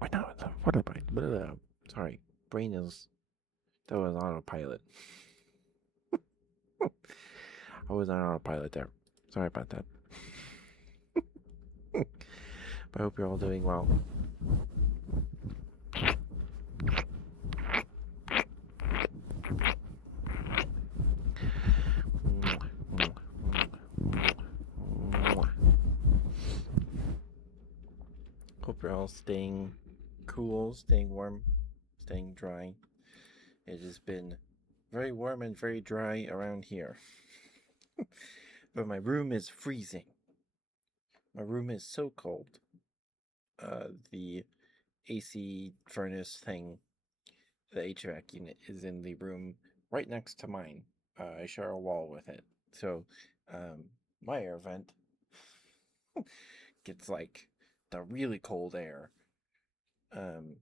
What am I? Blah, blah. Sorry, brain is that was on autopilot. I was on autopilot there. Sorry about that. But I hope you're all doing well. Hope you're all staying cool, staying warm, staying dry. It has been very warm and very dry around here. But my room is freezing. My room is so cold. The AC furnace thing, the HVAC unit, is in the room right next to mine. I share a wall with it. So my air vent gets like the really cold air um,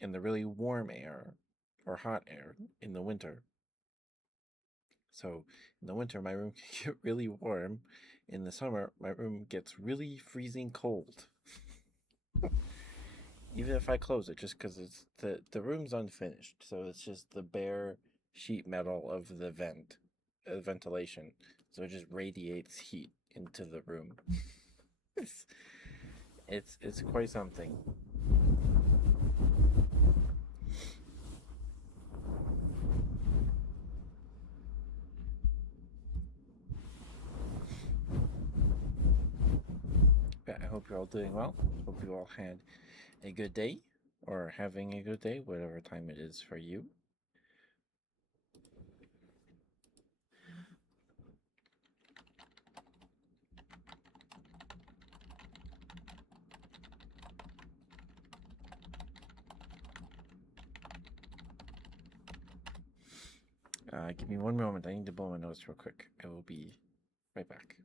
and the really warm air or hot air in the winter. So in the winter, my room can get really warm. In the summer, my room gets really freezing cold. Even if I close it, just because it's the room's unfinished, so it's just the bare sheet metal of the ventilation, so it just radiates heat into the room. it's it's quite something. But I hope you're all doing well. Hope you all had a good day, or having a good day, whatever time it is for you. Give me one moment. I need to blow my nose real quick. I will be right back.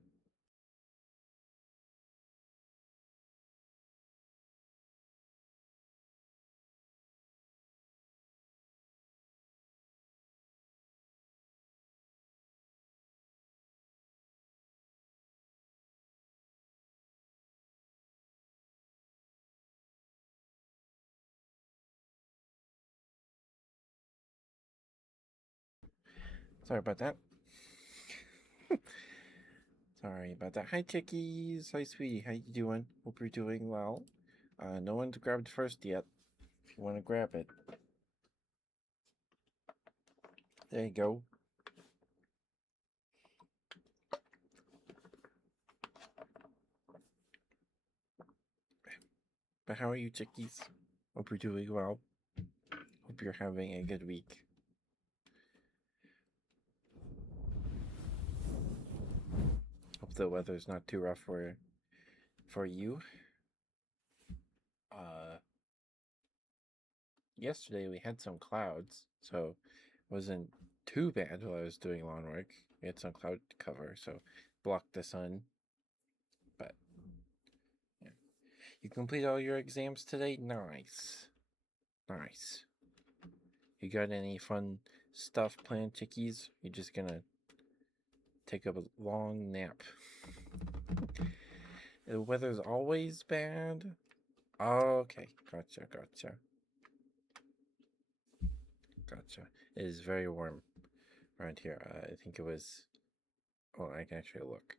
Sorry about that. Sorry about that. Hi, chickies. Hi, sweetie. How you doing? Hope you're doing well. No one's grabbed first yet. If you want to grab it, there you go. But how are you, chickies? Hope you're doing well. Hope you're having a good week. Hope the weather's not too rough for you. Yesterday we had some clouds, so it wasn't too bad while I was doing lawn work. We had some cloud cover, so blocked the sun. But yeah. You complete all your exams today? Nice. Nice. You got any fun stuff planned, chickies? You just gonna take a long nap? The weather's always bad? Okay, gotcha. It is very warm around here. I think it was. Oh, I can actually look.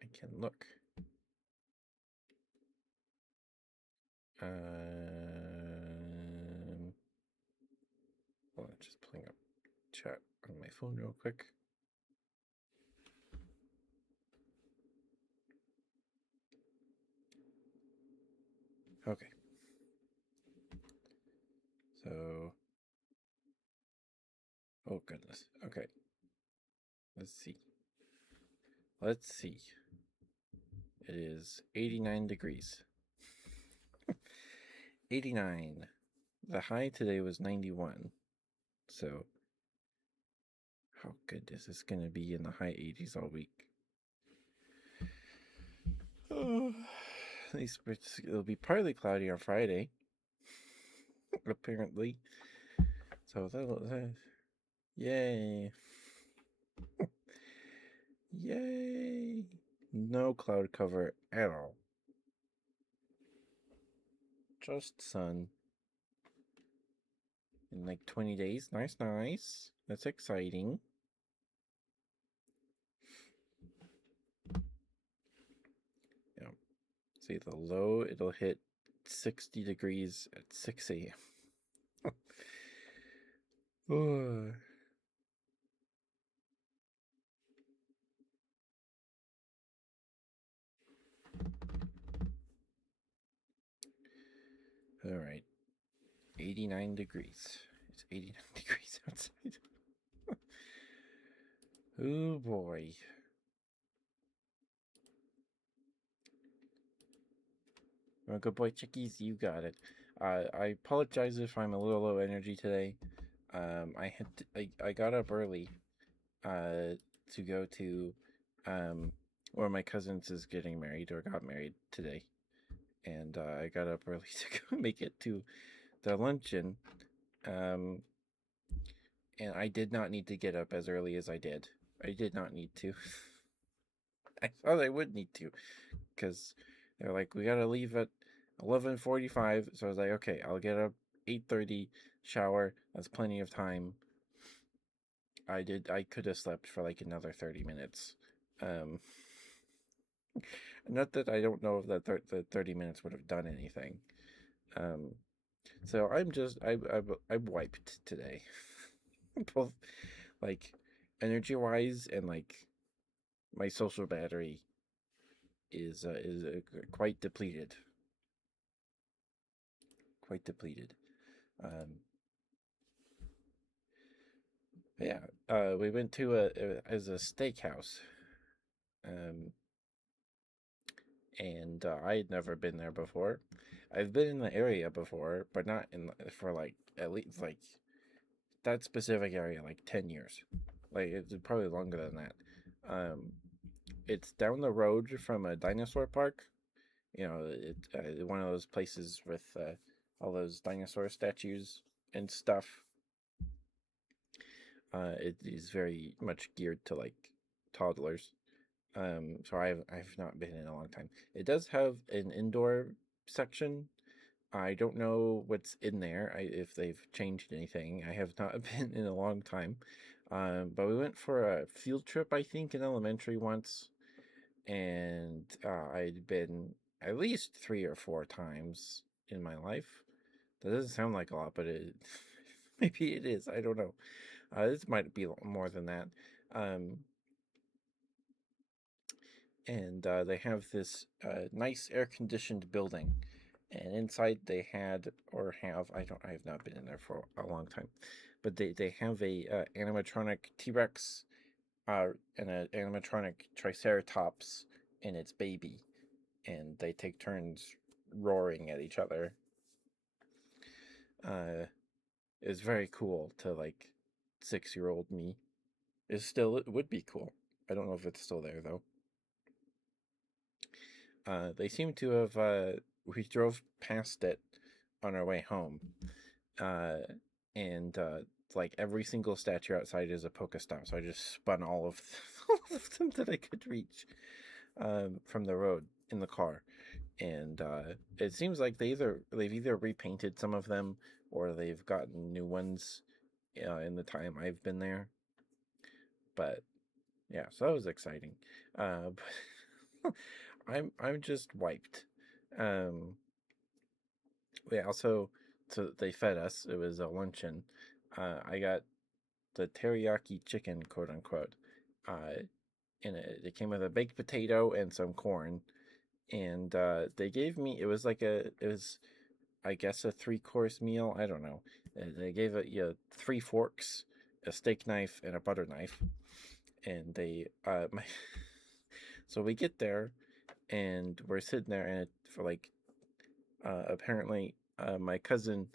I can look. Hold on, just pulling up chat on my phone real quick. Okay. So. Oh, goodness. Okay. Let's see. It is 89 degrees. 89. The high today was 91. So, oh goodness, it's going to be in the high 80s all week. Oh, at least it'll be partly cloudy on Friday, apparently. So yay. Yay. No cloud cover at all. Just sun. In like 20 days. Nice, nice. That's exciting. Yeah. See, the low, it'll hit 60 degrees at 6 a.m. Oh. All right. 89 degrees. It's 89 degrees outside. Oh boy. Oh, good boy, chickies. You got it. I apologize if I'm a little low energy today. I got up early to go to one of my cousins is getting married or got married today, and I got up early to go make it to the luncheon. Um, and I did not need to get up as early as I did. I did not need to. I thought I would need to, because they're like, we gotta leave at 11:45. So I was like, okay, I'll get up 8:30, shower. That's plenty of time. I could have slept for like another 30 minutes. Um, not that I don't know if the 30 minutes would have done anything. Um, so I'm wiped today, both like energy wise and like my social battery is quite depleted. Quite depleted. Um, yeah, we went to a steakhouse, um, and I had never been there before. I've been in the area before, but not in for like at least like that specific area like 10 years. Like it's probably longer than that. Um, it's down the road from a dinosaur park. You know, it's one of those places with all those dinosaur statues and stuff. It is very much geared to like toddlers. So I've not been in a long time. It does have an indoor section. I don't know what's in there. If they've changed anything. I have not been in a long time. But we went for a field trip, I think, in elementary once, and I'd been at least 3 or 4 times in my life. That doesn't sound like a lot, but it maybe it is. I don't know. This might be more than that. Um, and they have this nice air conditioned building, and inside they had or have I have not been in there for a long time, but they have a animatronic T-Rex and an animatronic Triceratops and its baby, and they take turns roaring at each other. It's very cool to like 6-year-old me. It would be cool. I don't know if it's still there though. They seem to have. We drove past it on our way home, uh, and like every single statue outside is a Pokestop. So I just spun all of all of them that I could reach from the road in the car, and it seems like they've either repainted some of them or they've gotten new ones in the time I've been there. But yeah, so that was exciting. But I'm just wiped. Um, we also so they fed us. It was a luncheon. I got the teriyaki chicken, quote unquote. And it came with a baked potato and some corn. And they gave me it was I guess a 3-course meal. I don't know. They gave it three forks, a steak knife, and a butter knife. And they my so we get there and we're sitting there and for like apparently my cousin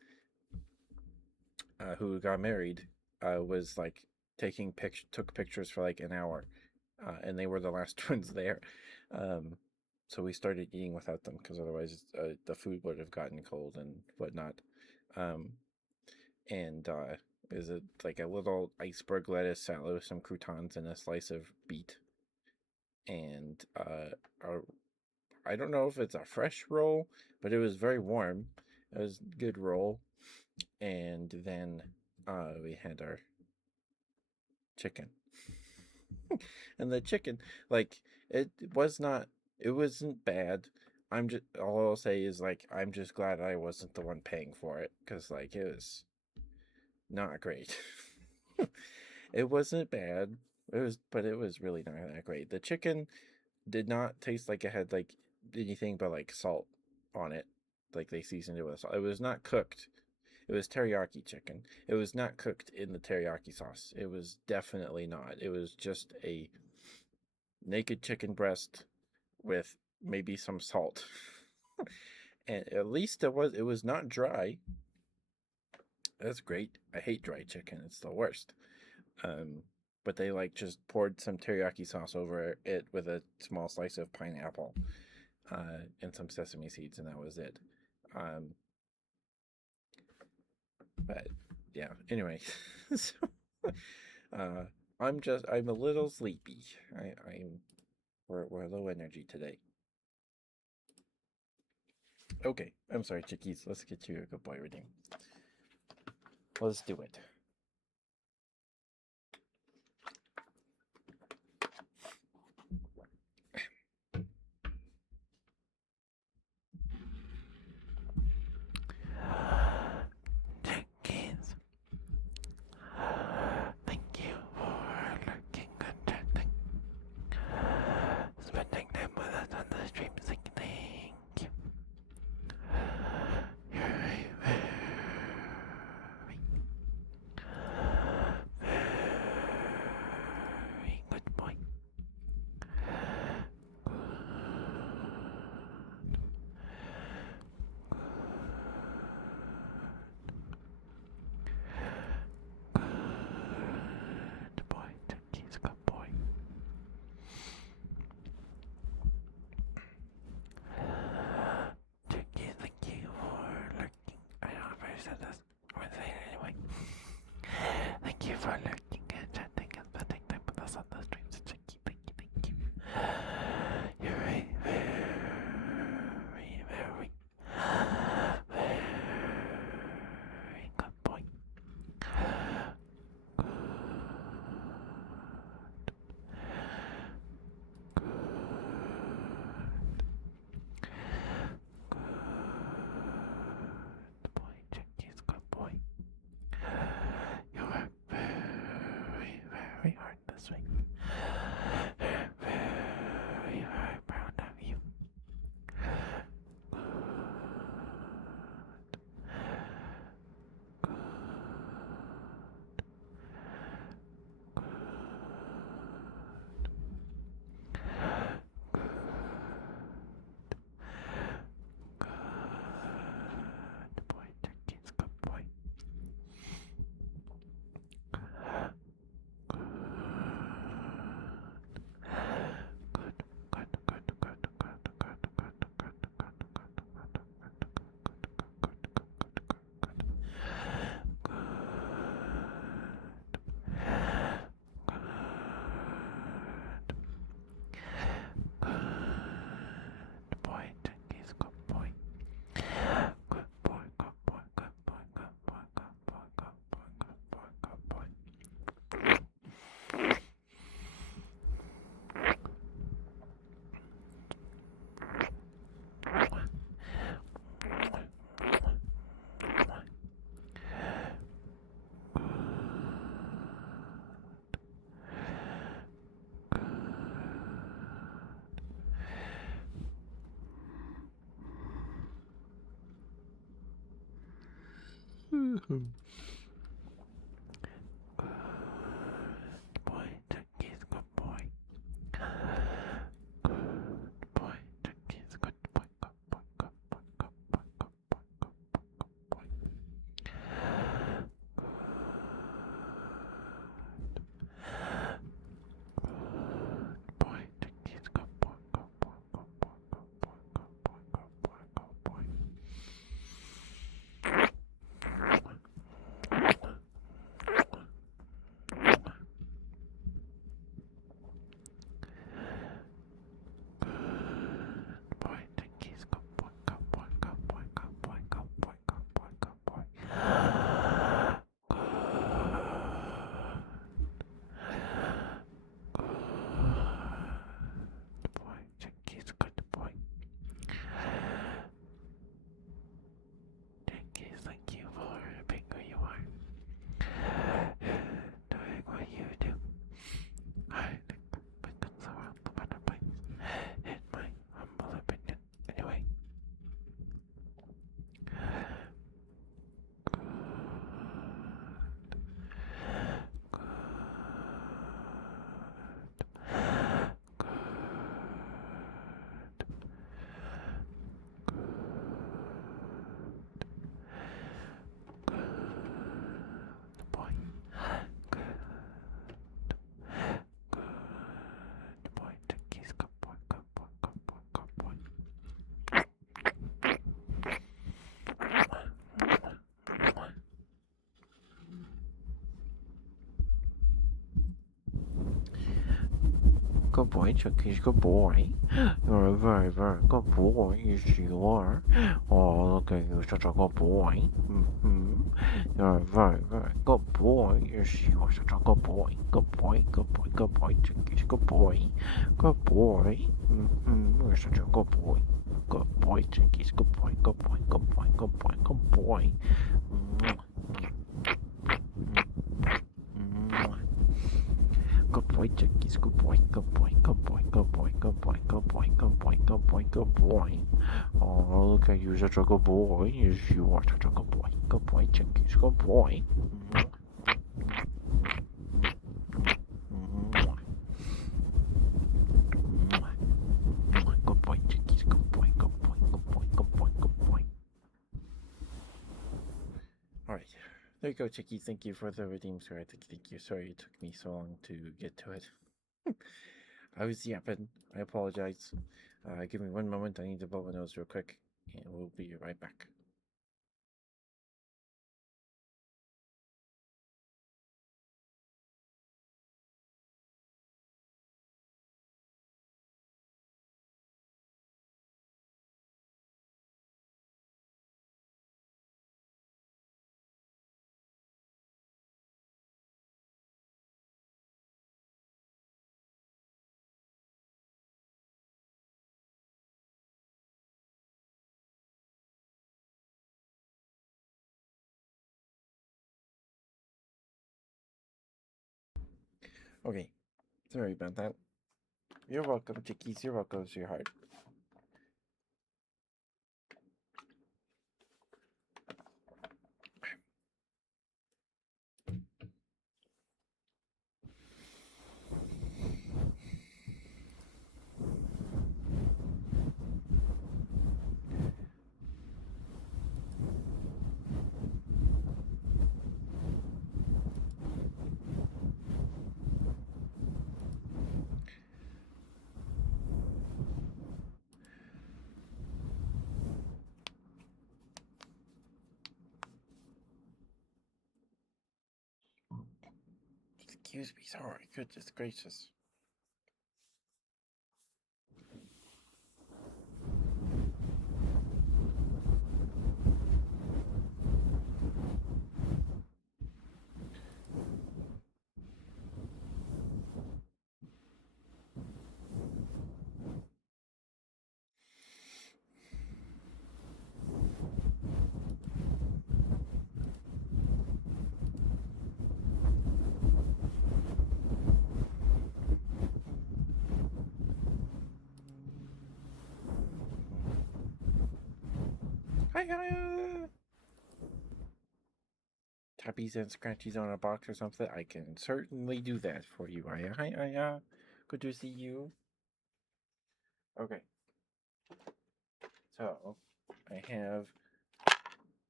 who got married was like took pictures for like an hour, and they were the last ones there. Um, so we started eating without them because otherwise the food would have gotten cold and whatnot. Um, and is it like a little iceberg lettuce salad with some croutons and a slice of beet, and I don't know if it's a fresh roll, but it was very warm, It was a good roll. And then we had our chicken. And the chicken, like, it wasn't bad. All I'll say is, like, I'm just glad I wasn't the one paying for it, because, like, it was not great. It wasn't bad. But it was really not that great. The chicken did not taste like it had, like, anything but, like, salt on it. Like, they seasoned it with salt. It was not cooked. It was teriyaki chicken. It was not cooked in the teriyaki sauce. It was definitely not. It was just a naked chicken breast with maybe some salt. And at least it was not dry. That's great. I hate dry chicken. It's the worst. Um, but they like just poured some teriyaki sauce over it with a small slice of pineapple and some sesame seeds, and that was it. Um, but yeah. Anyway, so uh, I'm a little sleepy. We're low energy today. Okay, I'm sorry, chickies. Let's get you a good boy reading. Let's do it. Chickies, thank you for lurking and chatting, spending time with us on the stream. Thank you. You're a very good boy. Good boy, Chickies, good boy. Chickies, thank you for lurking. I don't know if I said this. I'm gonna say it anyway. Thank you for lurking and chatting and spending time with us on the streams. Chicky, thank you, thank you. You're a very, very, very good boy. Good, good, good boy, Chickies, good boy. You work very, very hard this week. Very, very proud of you. Good, good, good, good, good boy, Chickies, good boy. Boy, Chickies, good boy. Good boy, good boy, good boy, good boy, good boy, good boy, good boy, good boy. Good boy, Chickies, good boy. Good boy, Chickies, good boy, good boy, good boy, good boy, good boy, good boy, good boy, Chickies, good boy, good boy, good boy, good boy, good boy, good boy, good boy. good boy, Chucky's good boy. You're a very, very good boy, yes you are. Oh, look at you, such a good boy. You're a very, very good boy, yes you are such a good boy. Good boy, good boy, good boy, Chucky's good boy. Good boy. You're such a good boy. Good boy, Chucky's good boy, good boy, good boy, good boy, good boy. Good boy, Chickies. Good boy, good boy, good boy, good boy, good boy, good boy, good boy, good boy, good boy. Oh, look at you, such a good boy. Yes, you are such a good boy. Good boy, Chickies. Good boy. Good boy, Chickies. Good boy, good boy, good boy, good boy, good boy. Alright. There you go, Chicky. Thank you for the redeem sir. Thank you. Sorry it took me so long to get to it. I was yapping. I apologize. Give me one moment. I need to blow my nose real quick, and we'll be right back. Okay. Sorry about that. You're welcome, Chickies. You're welcome, sweetheart. Excuse me. Sorry. Goodness gracious. Hi, hi. Tappies and scratchies on a box or something. I can certainly do that for you. Hi. Good to see you. Okay. So, I have.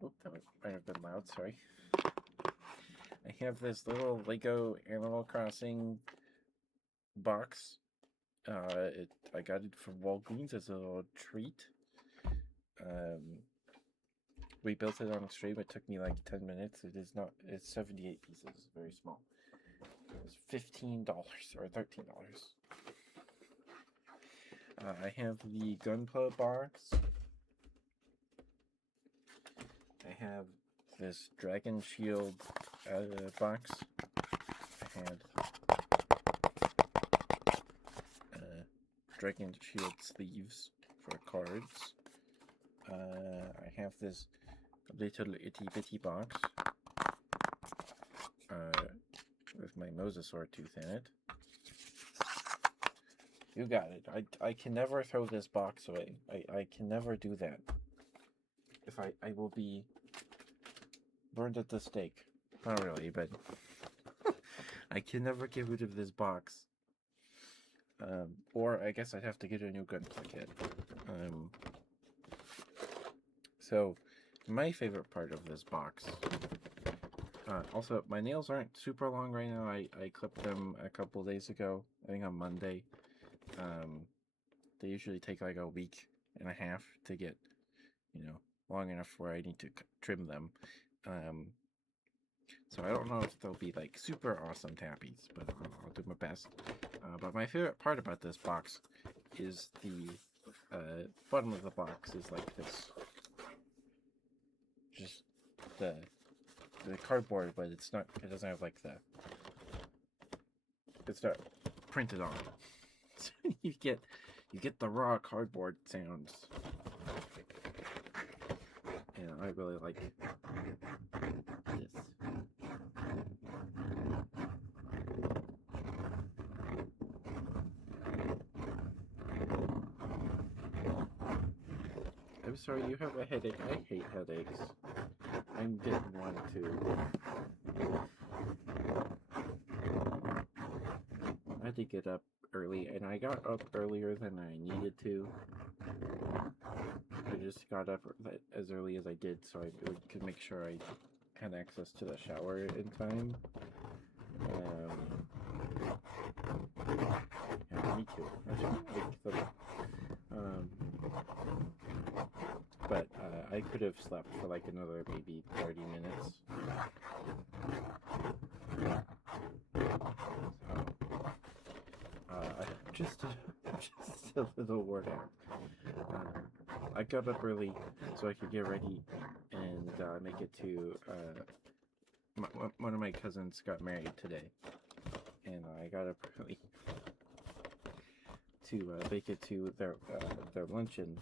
Oh, that might have been loud. Sorry. I have this little Lego Animal Crossing box. I got it from Walgreens as a little treat. We built it on stream. It took me like 10 minutes. It is not. It's 78 pieces. It's very small. It was $15 or $13. I have the Gunpla box. I have this Dragon Shield box. I had Dragon Shield sleeves for cards. I have this little itty bitty box with my mosasaur tooth in it. You got it. I can never throw this box away. I can never do that. If I will be burned at the stake. Not really, but I can never get rid of this box. Or I guess I'd have to get a new gunpla kit. So, my favorite part of this box. Also, my nails aren't super long right now. I clipped them a couple days ago. I think on Monday. They usually take like a week and a half to get, long enough where I need to trim them. So I don't know if they'll be like super awesome tappies, but I'll do my best. But my favorite part about this box is the bottom of the box is like this, just the cardboard, but it's not. It doesn't have like the. It's not printed on. So you get the raw cardboard sounds. And I really like this. I'm sorry, you have a headache. I hate headaches. I'm getting one too. I had to get up early, and I got up earlier than I needed to. I just got up as early as I did so I could make sure I had access to the shower in time. Yeah, me too. But I could have slept for like another maybe 30 minutes. So, just a little word out. I got up early so I could get ready and make it to. One of my cousins got married today, and I got up early to make it to their luncheon.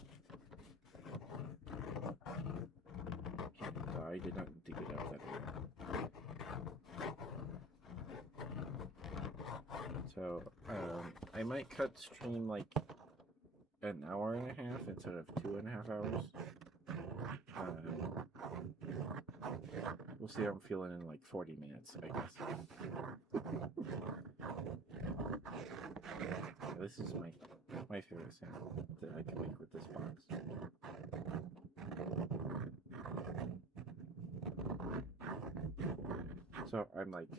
And I did not need to get up that early. So I might cut stream like an hour and a half instead of 2.5 hours. We'll see how I'm feeling in like 40 minutes, I guess. This is my favorite sound that I can make with this box. So I'm like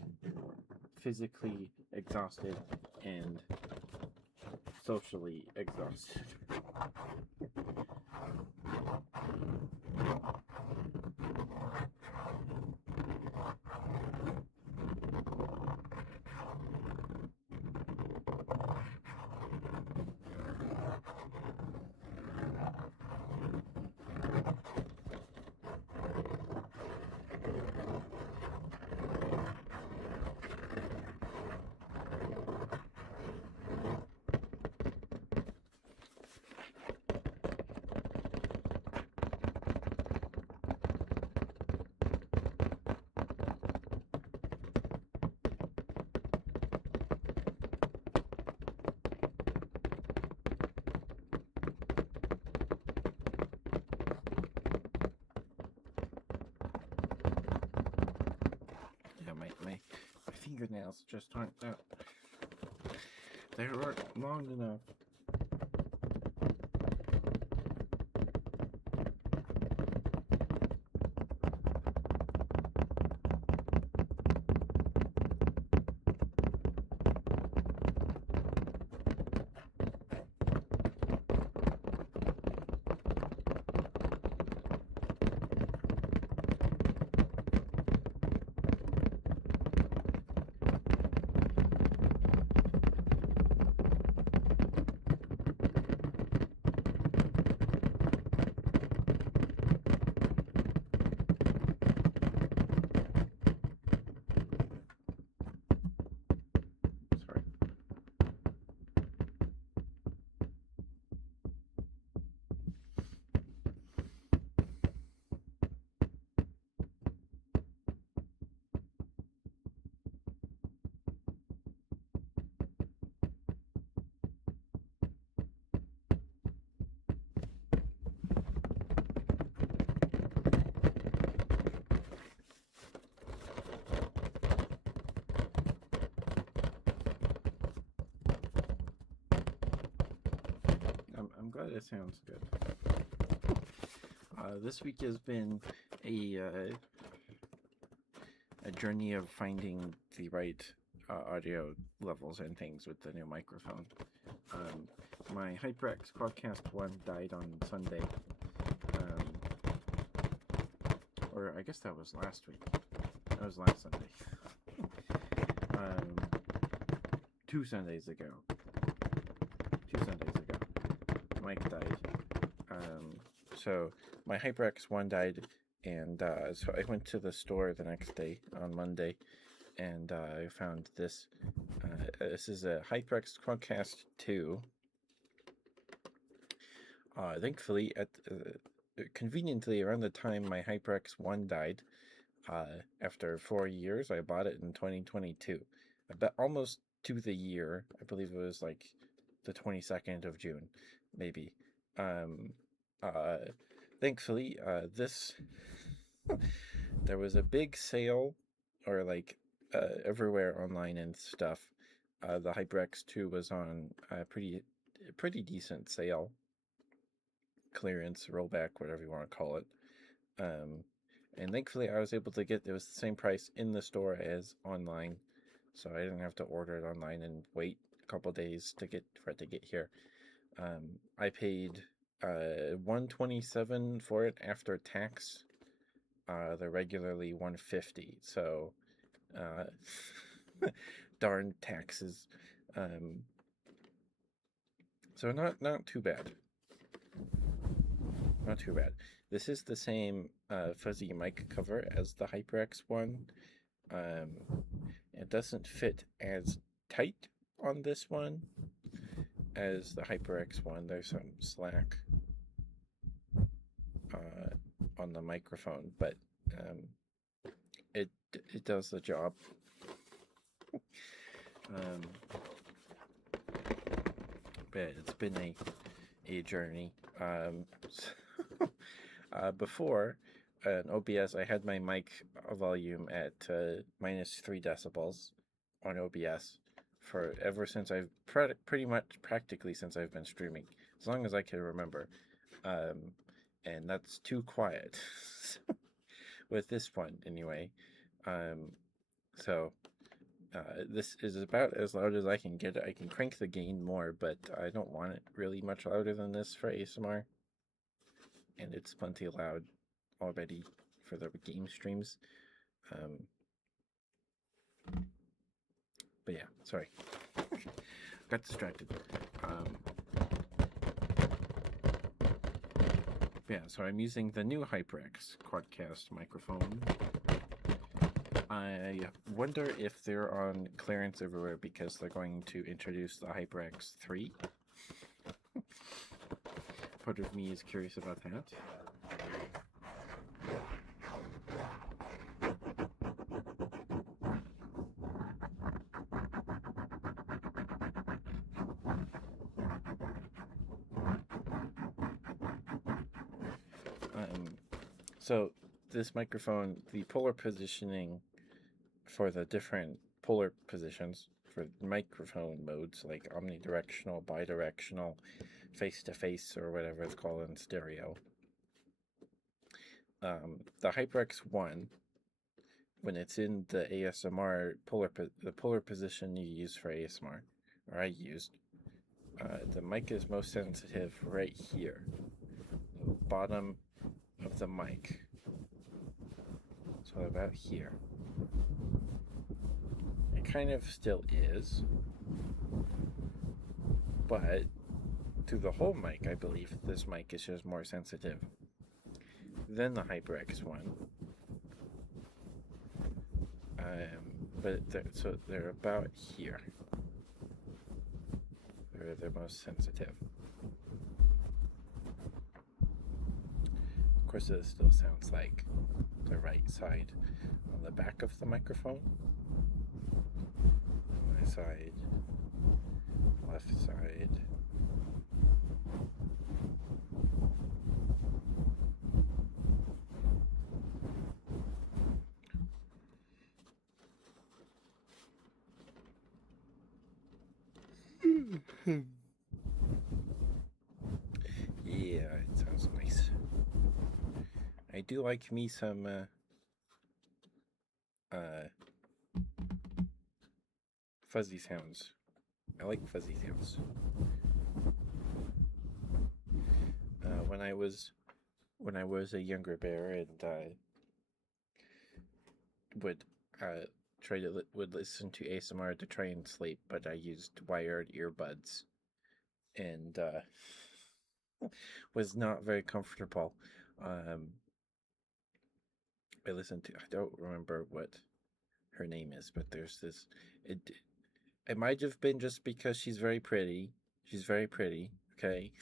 physically exhausted and socially exhausted. My fingernails just aren't that. They aren't long enough. Sorry. I'm glad it sounds good. This week has been a journey of finding the right audio levels and things with the new microphone. My HyperX Quadcast 1 died on Sunday, or I guess that was last week. That was last Sunday. 2 Sundays ago. 2 Sundays ago. Mike died. So my HyperX One died, and so I went to the store the next day on Monday, and I found this. This is a HyperX Quadcast 2. Thankfully, conveniently around the time my HyperX One died, after 4 years, I bought it in 2022. About almost to the year. I believe it was like the 22nd of June, maybe. Thankfully, this there was a big sale, or like everywhere online and stuff. The HyperX 2 was on a pretty decent sale, clearance, rollback, whatever you want to call it. And thankfully I was able to get, it was the same price in the store as online, so I didn't have to order it online and wait a couple days for it to get here. I paid $127 for it after tax. They're regularly $150, so darn taxes. So not too bad. Not too bad. This is the same fuzzy mic cover as the HyperX One. It doesn't fit as tight on this one as the HyperX One. There's some slack on the microphone, but it does the job. But it's been a journey. Before an OBS, I had my mic volume at -3 decibels on OBS for ever since I've practically since I've been streaming, as long as I can remember. And that's too quiet with this one anyway. So this is about as loud as I can get it. I can crank the gain more, but I don't want it really much louder than this for ASMR. And it's plenty loud already for the game streams. But yeah, sorry. Got distracted. Yeah, so I'm using the new HyperX Quadcast microphone. I wonder if they're on clearance everywhere because they're going to introduce the HyperX 3. Part of me is curious about that. So this microphone, the polar positioning for the different polar positions for microphone modes, like omnidirectional, bidirectional, face-to-face, or whatever it's called in stereo. The HyperX One, when it's in the ASMR the polar position you use for ASMR, or I used, the mic is most sensitive right here, the bottom of the mic. So about here. It kind of still is, but through the whole mic, I believe this mic is just more sensitive than the HyperX One. But they're about here. They're most sensitive. Of course, it still sounds like the right side on the back of the microphone. My side, left side. Yeah, it sounds nice. I do like me some fuzzy sounds. I like fuzzy sounds. When I was a younger bear and would would listen to ASMR to try and sleep, but I used wired earbuds and was not very comfortable. Um, I listened to, I don't remember what her name is, but there's this. It it might have been just because she's very pretty. She's very pretty. Okay.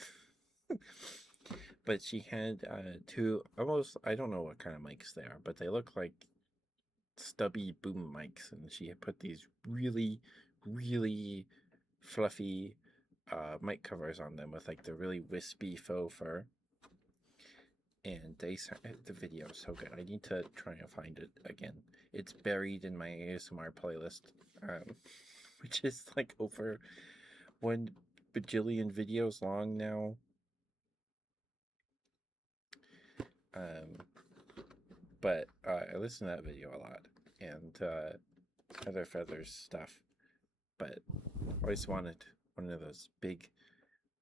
But she had two almost, I don't know what kind of mics they are, but they look like stubby boom mics, and she had put these really, really fluffy mic covers on them with like the really wispy faux fur. And the video is so good. I need to try and find it again. It's buried in my ASMR playlist, which is like over 1 bajillion videos long now. Um, but I listen to that video a lot, and Feather Feathers stuff. But I always wanted one of those big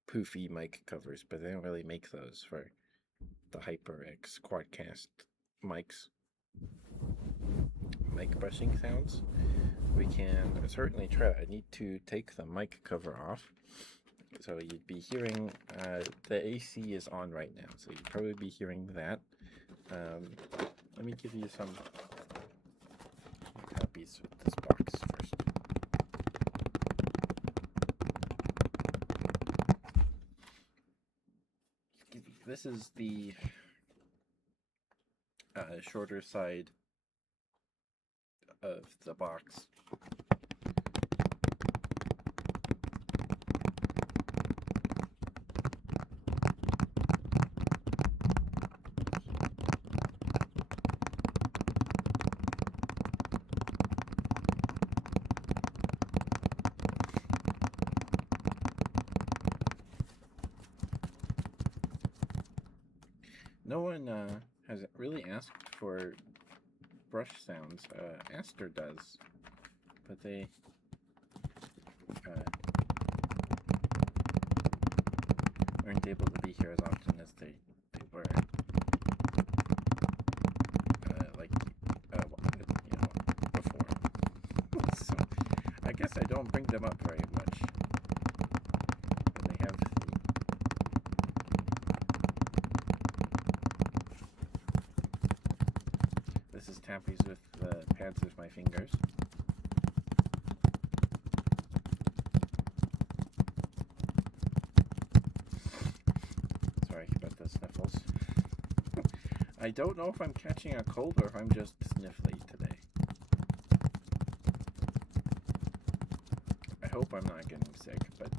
poofy mic covers, but they don't really make those for the HyperX Quadcast mics. Mic brushing sounds. We can certainly try that. I need to take the mic cover off. So you'd be hearing, the AC is on right now, so you'd probably be hearing that. Let me give you some copies with this box first. This is the shorter side of the box. No one has really asked for brush sounds. Aster does, but they aren't able to be here as often as they were. Before. So I guess I don't bring them up very much. But they have This is Tappies with the pads of my fingers. Sorry about the sniffles. I don't know if I'm catching a cold or if I'm just sniffly today. I hope I'm not getting sick, but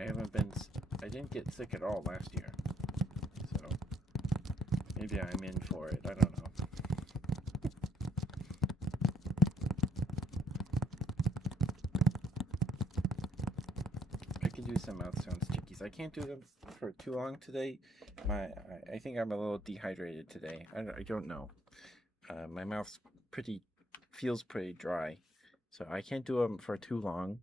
I didn't get sick at all last year. So maybe I'm in for it. I don't know. I can do some mouth sounds, chickies. I can't do them for too long today. I think I'm a little dehydrated today. I don't know. My mouth feels pretty dry, so I can't do them for too long.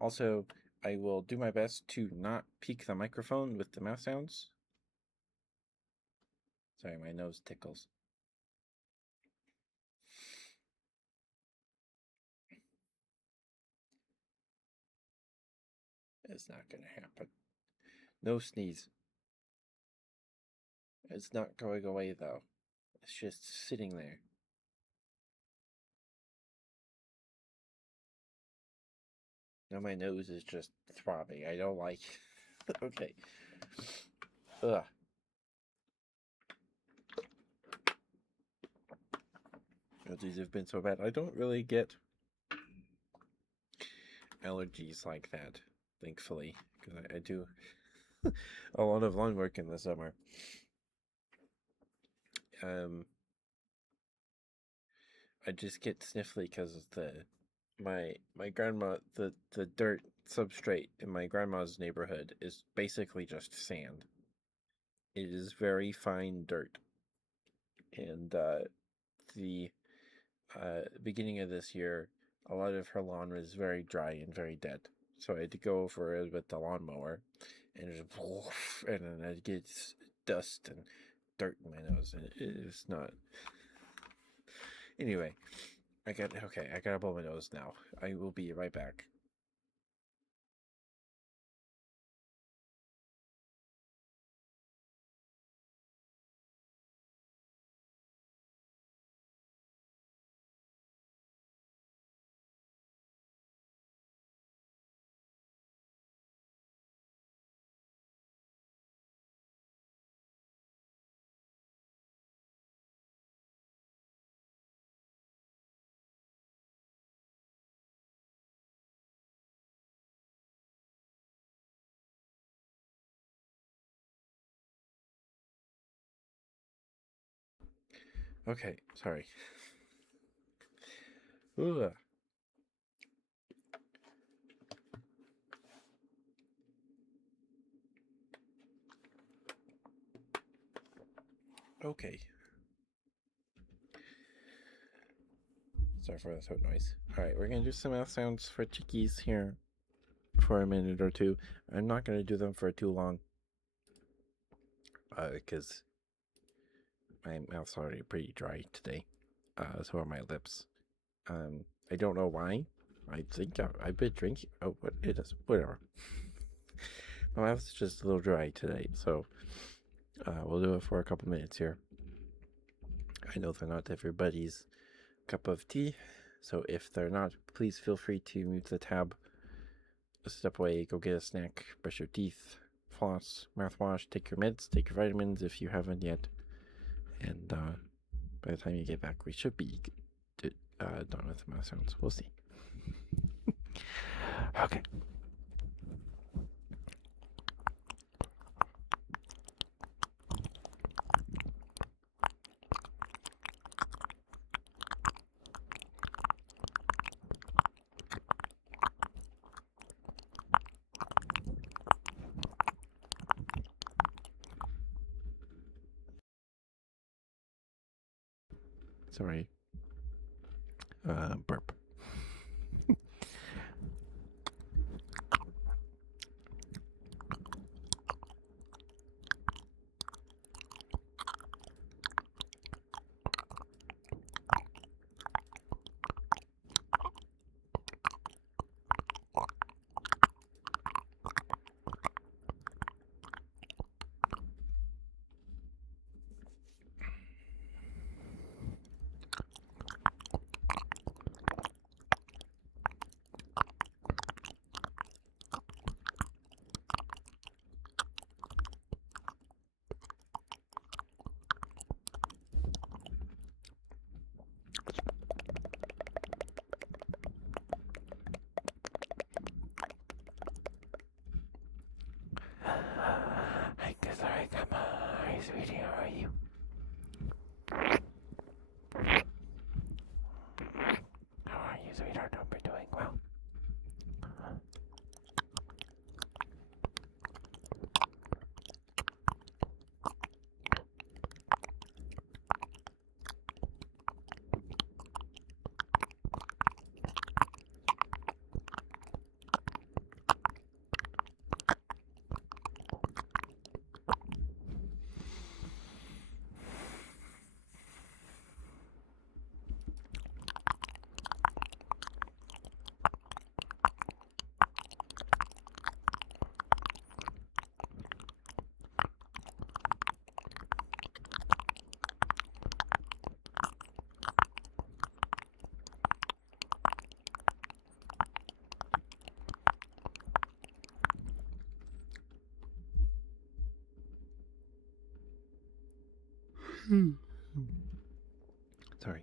Also, I will do my best to not peak the microphone with the mouth sounds. Sorry, my nose tickles. It's not going to happen. No sneeze. It's not going away, though. It's just sitting there. Now my nose is just throbbing. I don't like it. Okay. Ugh. These have been so bad. I don't really get allergies like that, thankfully, because I do a lot of lawn work in the summer. I just get sniffly because of my grandma, the dirt substrate in my grandma's neighborhood is basically just sand. It is very fine dirt, and the beginning of this year, a lot of her lawn was very dry and very dead. So I had to go over it with the lawnmower, and and then it gets dust and dirt in my nose, and it's not. Anyway, I gotta blow my nose now. I will be right back. Okay, sorry. Ugh. Okay. Sorry for the throat noise. Alright, we're gonna do some mouth sounds for chickies here for a minute or two. I'm not gonna do them for too long. Because my mouth's already pretty dry today. So are my lips. I don't know why. I think I've been drinking. Oh, but it is. Whatever. My mouth's just a little dry today, so we'll do it for a couple minutes here. I know they're not everybody's cup of tea, so if they're not, please feel free to mute the tab, step away, go get a snack, brush your teeth, floss, mouthwash, take your meds, take your vitamins if you haven't yet, and by the time you get back, we should be done with the mouth sounds. We'll see. Okay. Sorry. Burp. I guess I come on. Hi, sweetie, how are you? How are you, sweetheart? Hope you're doing well. Sorry.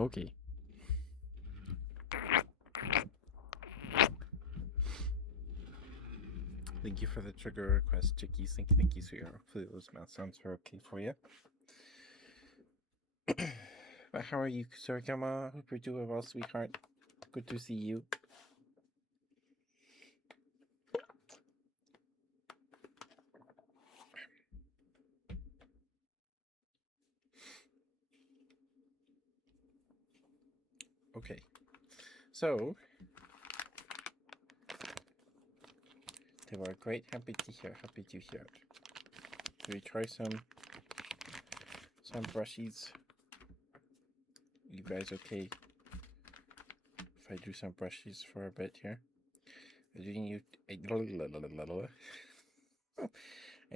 Okay. Thank you for the trigger request, Chickies. Thank you, sweetheart. Hopefully those mouth sounds are okay for you. But how are you, Sorikama? Hope you're doing well, sweetheart. Good to see you. Okay. So, they were great. Happy to hear. Happy to hear it. Should we try some brushies? You guys okay if I do some brushies for a bit here? I do need I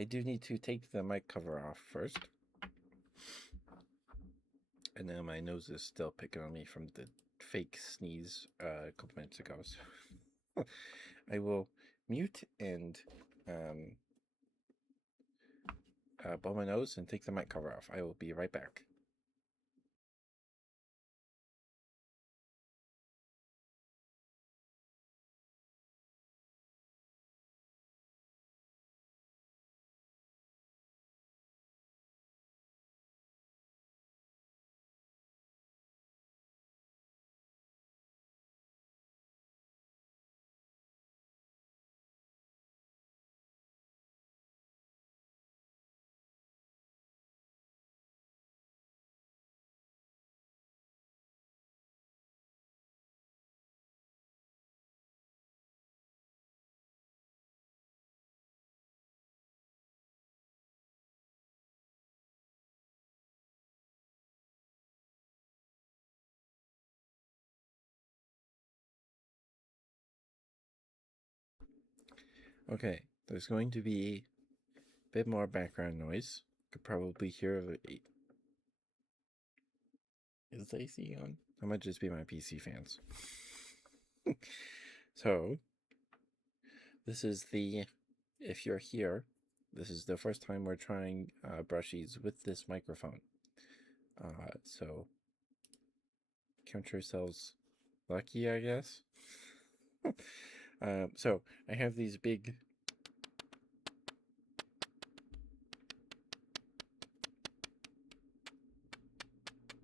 do need to take the mic cover off first. And then my nose is still picking on me from the fake sneeze a couple minutes ago. So I will mute and blow my nose and take the mic cover off. I will be right back. Okay, there's going to be a bit more background noise. You could probably hear the. Is the AC on? That might just be my PC fans. So, this is the. If you're here, this is the first time we're trying brushies with this microphone. So, count yourselves lucky, I guess. So, I have these big.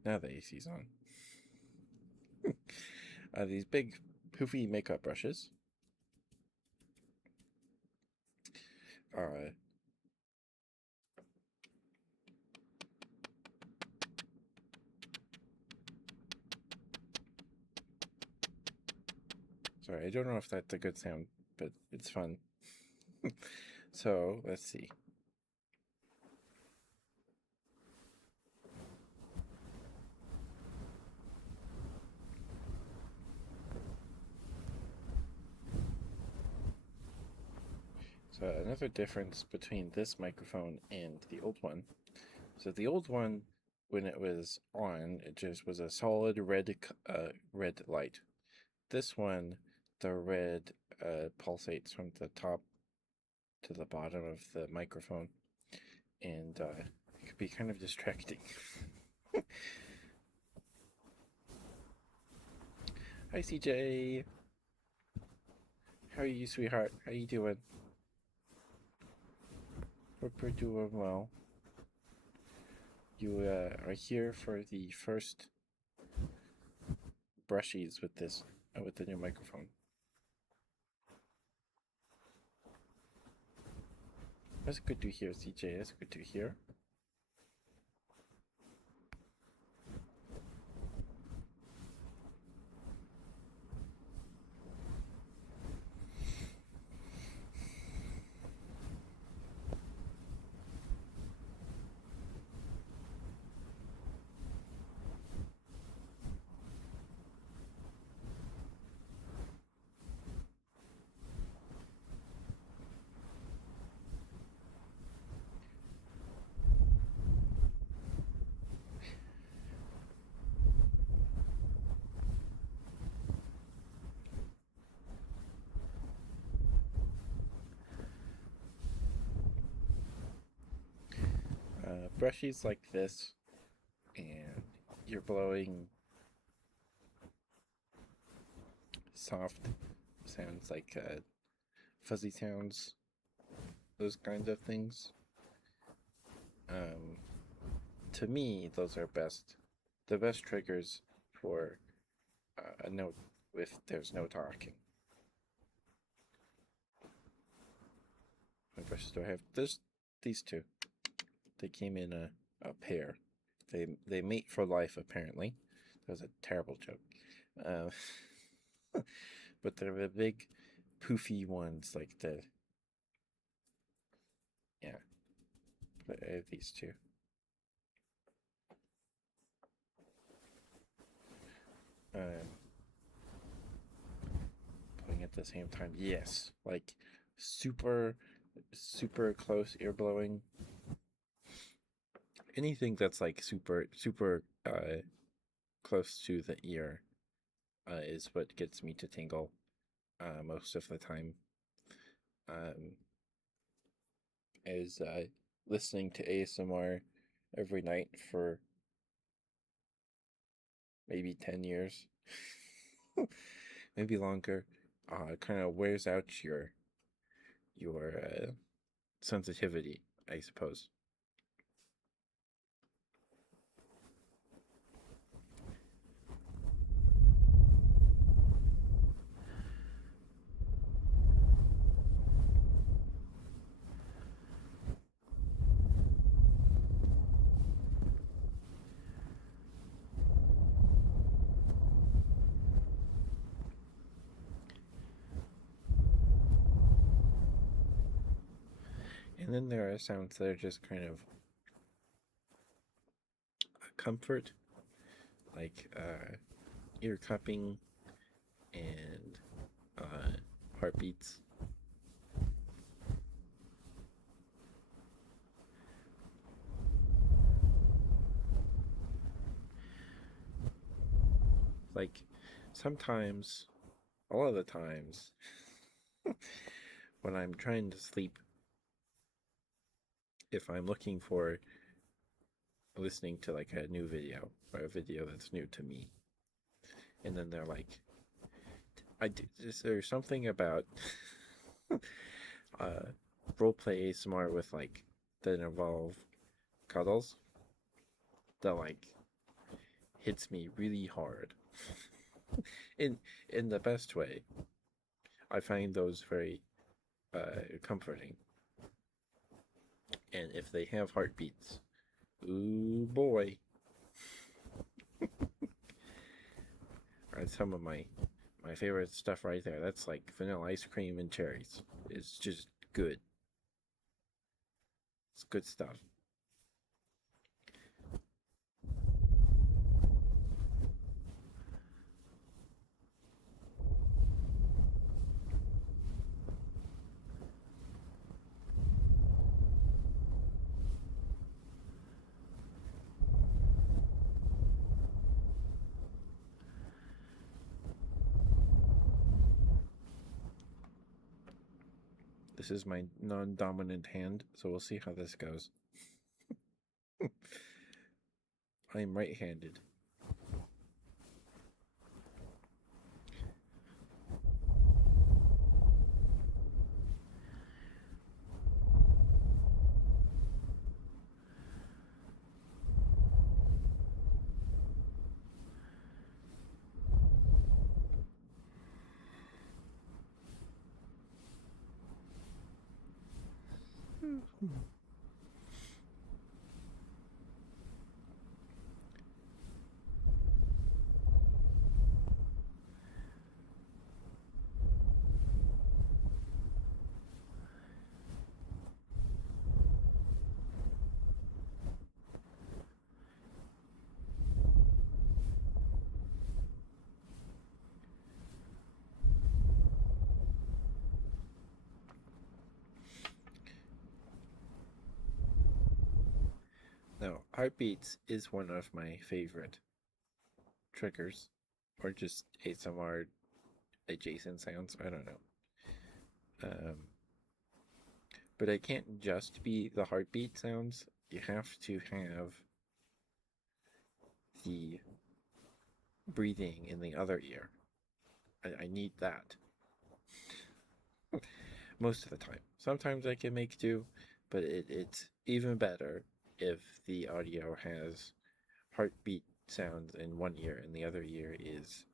Now the AC's on. These big poofy makeup brushes. Sorry, I don't know if that's a good sound, but it's fun. So, let's see. So, another difference between this microphone and the old one. So, the old one, when it was on, it just was a solid red light. This one, the red pulsates from the top to the bottom of the microphone, and it could be kind of distracting. Hi, CJ. How are you, sweetheart? How you doing? Hope you're doing well. You are here for the first brushies with this, with the new microphone. That's good to hear, CJ. That's good to hear. Brushies like this, and you're blowing soft sounds like fuzzy sounds, those kinds of things. Um, to me, those are the best triggers for a note if there's no talking. What brushes do I have? There's these two. They came in a pair. They mate for life apparently. That was a terrible joke. But they're the big poofy ones like the yeah. But I have these two. Um, playing at the same time. Yes, like super super close ear blowing. Anything that's like super close to the ear is what gets me to tingle most of the time. Um, is listening to ASMR every night for maybe 10 years, maybe longer. Kind of wears out your sensitivity, I suppose. And then there are sounds that are just kind of comfort, like ear cupping and heartbeats. Like sometimes, all of the times, when I'm trying to sleep, if I'm looking for listening to like a new video or a video that's new to me, and then they're like, is there something about uh, roleplay ASMR with like that involve cuddles that like hits me really hard in the best way. I find those very comforting, and if they have heartbeats, ooh boy, that's some of my favorite stuff right there. That's like vanilla ice cream and cherries. It's just good. It's good stuff. This is my non-dominant hand, so we'll see how this goes. I am right-handed. Now, heartbeats is one of my favorite triggers, or just ASMR adjacent sounds. I don't know. Um, but it can't just be the heartbeat sounds. You have to have the breathing in the other ear. I need that most of the time. Sometimes I can make do, but it's even better if the audio has heartbeat sounds in one ear and the other ear is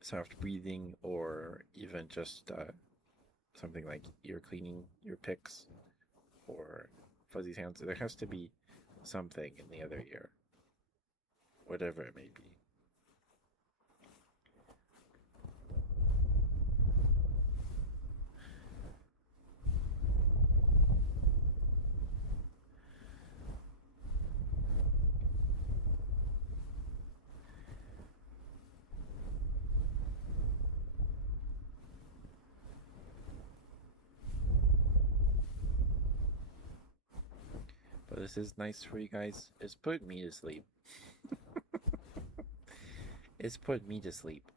soft breathing or even just something like ear cleaning, ear picks, or fuzzy sounds. There has to be something in the other ear, whatever it may be. But this is nice for you guys. It's put me to sleep. It's put me to sleep.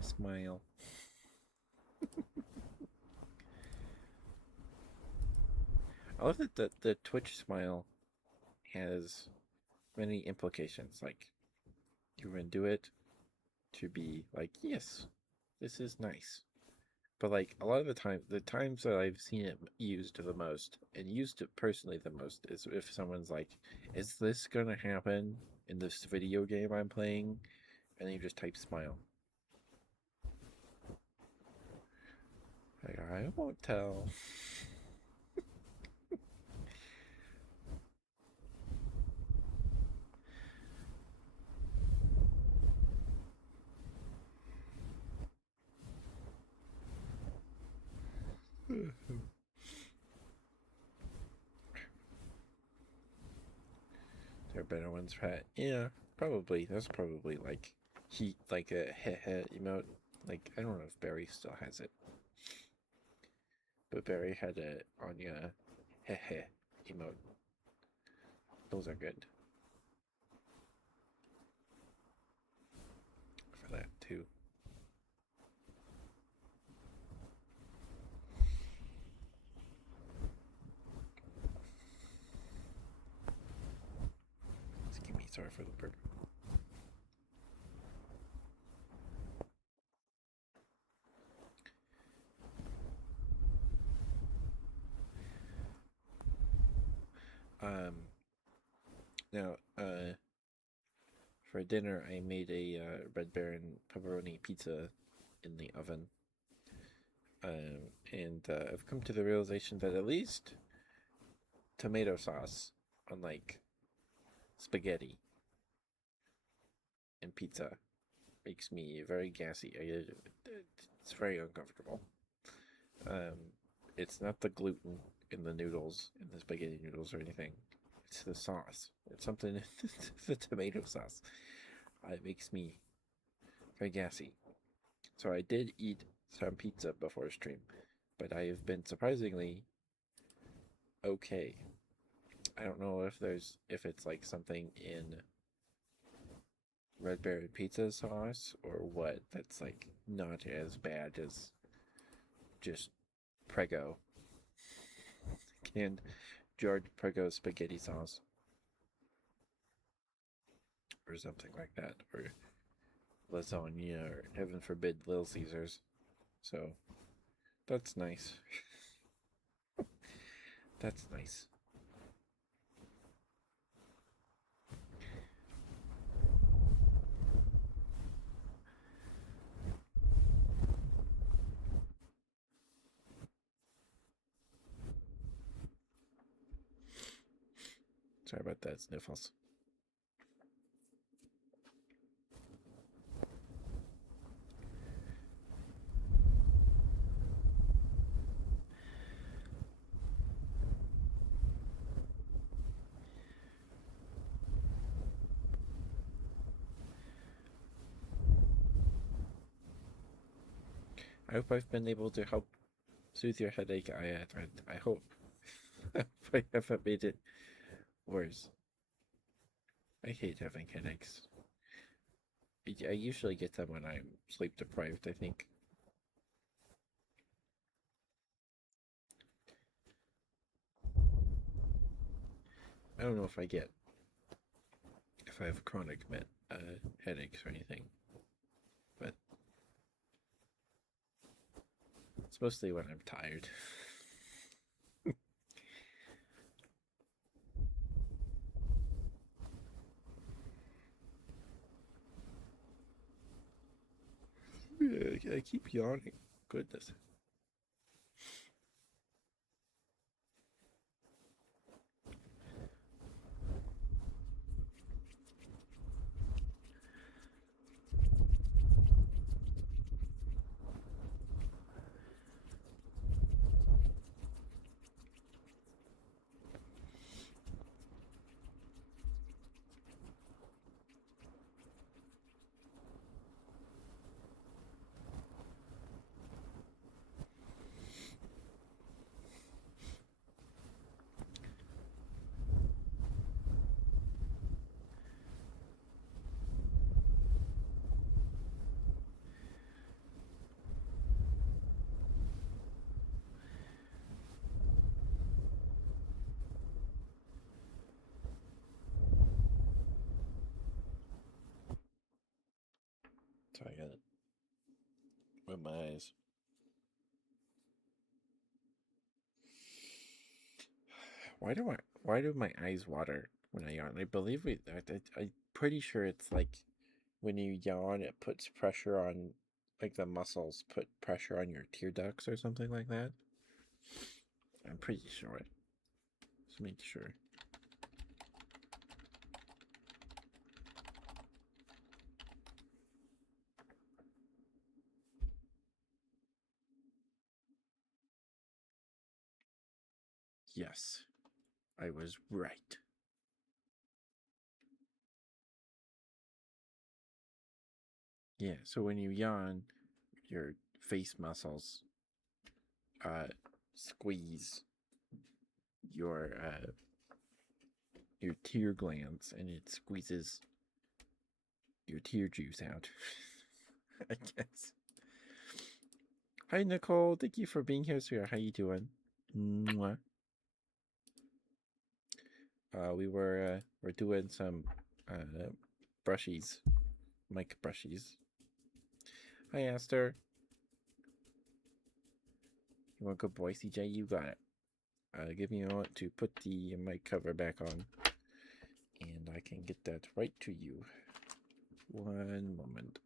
Smile. I love that the Twitch smile has many implications. Like, you can do it to be like, yes, this is nice. But like a lot of the times that I've seen it used the most and used it personally the most is if someone's like, "Is this gonna happen in this video game I'm playing?" And then you just type smile. Like, I won't tell. There are better ones for that. Yeah, probably. That's probably like heat, like a heh heh emote. Like, I don't know if Barry still has it, but Barry had a Anya heh heh emote. Those are good for that too. Excuse me, sorry for the burp. Um, now, for dinner, I made a Red Baron pepperoni pizza in the oven. And I've come to the realization that at least tomato sauce, unlike spaghetti and pizza, makes me very gassy. It's very uncomfortable. Um, it's not the gluten in the noodles, in the spaghetti noodles or anything. It's the sauce. It's something in the tomato sauce. It makes me very gassy. So I did eat some pizza before stream, but I have been surprisingly okay. I don't know if it's like something in red berry pizza sauce or what that's like not as bad as just Prego canned George Prego spaghetti sauce or something like that, or lasagna, or heaven forbid Little Caesars. So that's nice. That's nice. Sorry about that, Sniffles. I hope I've been able to help soothe your headache. I hope I haven't made it worse. I hate having headaches. I usually get them when I'm sleep deprived, I think. I don't know if I have chronic headaches or anything, but it's mostly when I'm tired. I keep yawning. Goodness. So I got it with my eyes. Why do my eyes water when I yawn? I believe I'm pretty sure it's like when you yawn, it puts pressure on, like the muscles put pressure on your tear ducts or something like that. I'm pretty sure. Just make sure. Yes, I was right. Yeah, so when you yawn, your face muscles squeeze your your tear glands, and it squeezes your tear juice out. I guess. Hi Nicole, thank you for being here, sweetheart. How you doing? Mwah. We're doing some brushies, mic brushies. Hi Aster. You want a good boy, CJ? You got it. Give me a moment to put the mic cover back on, and I can get that right to you. One moment.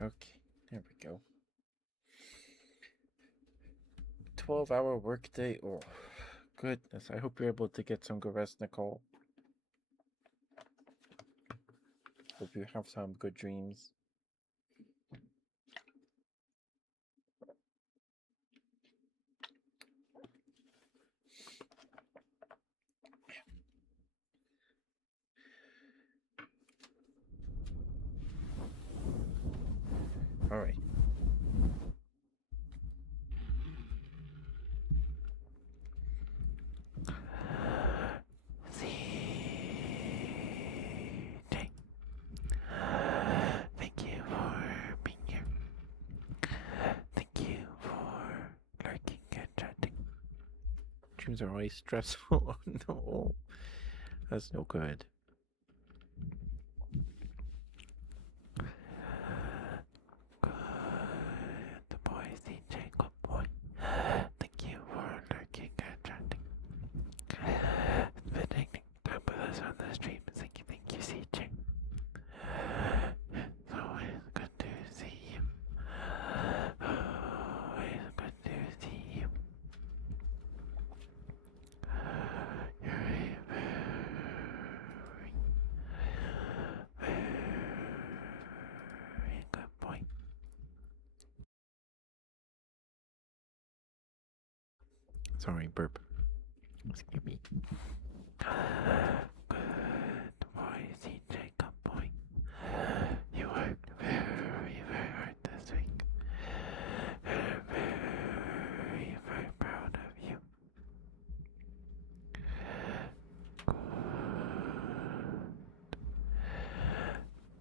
Okay, there we go. 12-hour workday. Oh, goodness. I hope you're able to get some good rest, Nicole. Hope you have some good dreams. All right. Thank you for being here. Thank you for lurking and chatting. Dreams are always stressful. Oh no. That's no good. Good boy, CJ. Good boy. Thank you for lurking and chatting. Spending time with us on the stream. Thank you, CJ. It's always good to see you. Always good to see you. You're a very good boy. Sorry, burp. Excuse me. Good boy, CJ. Good boy. You worked very, very hard this week. And very, very proud of you.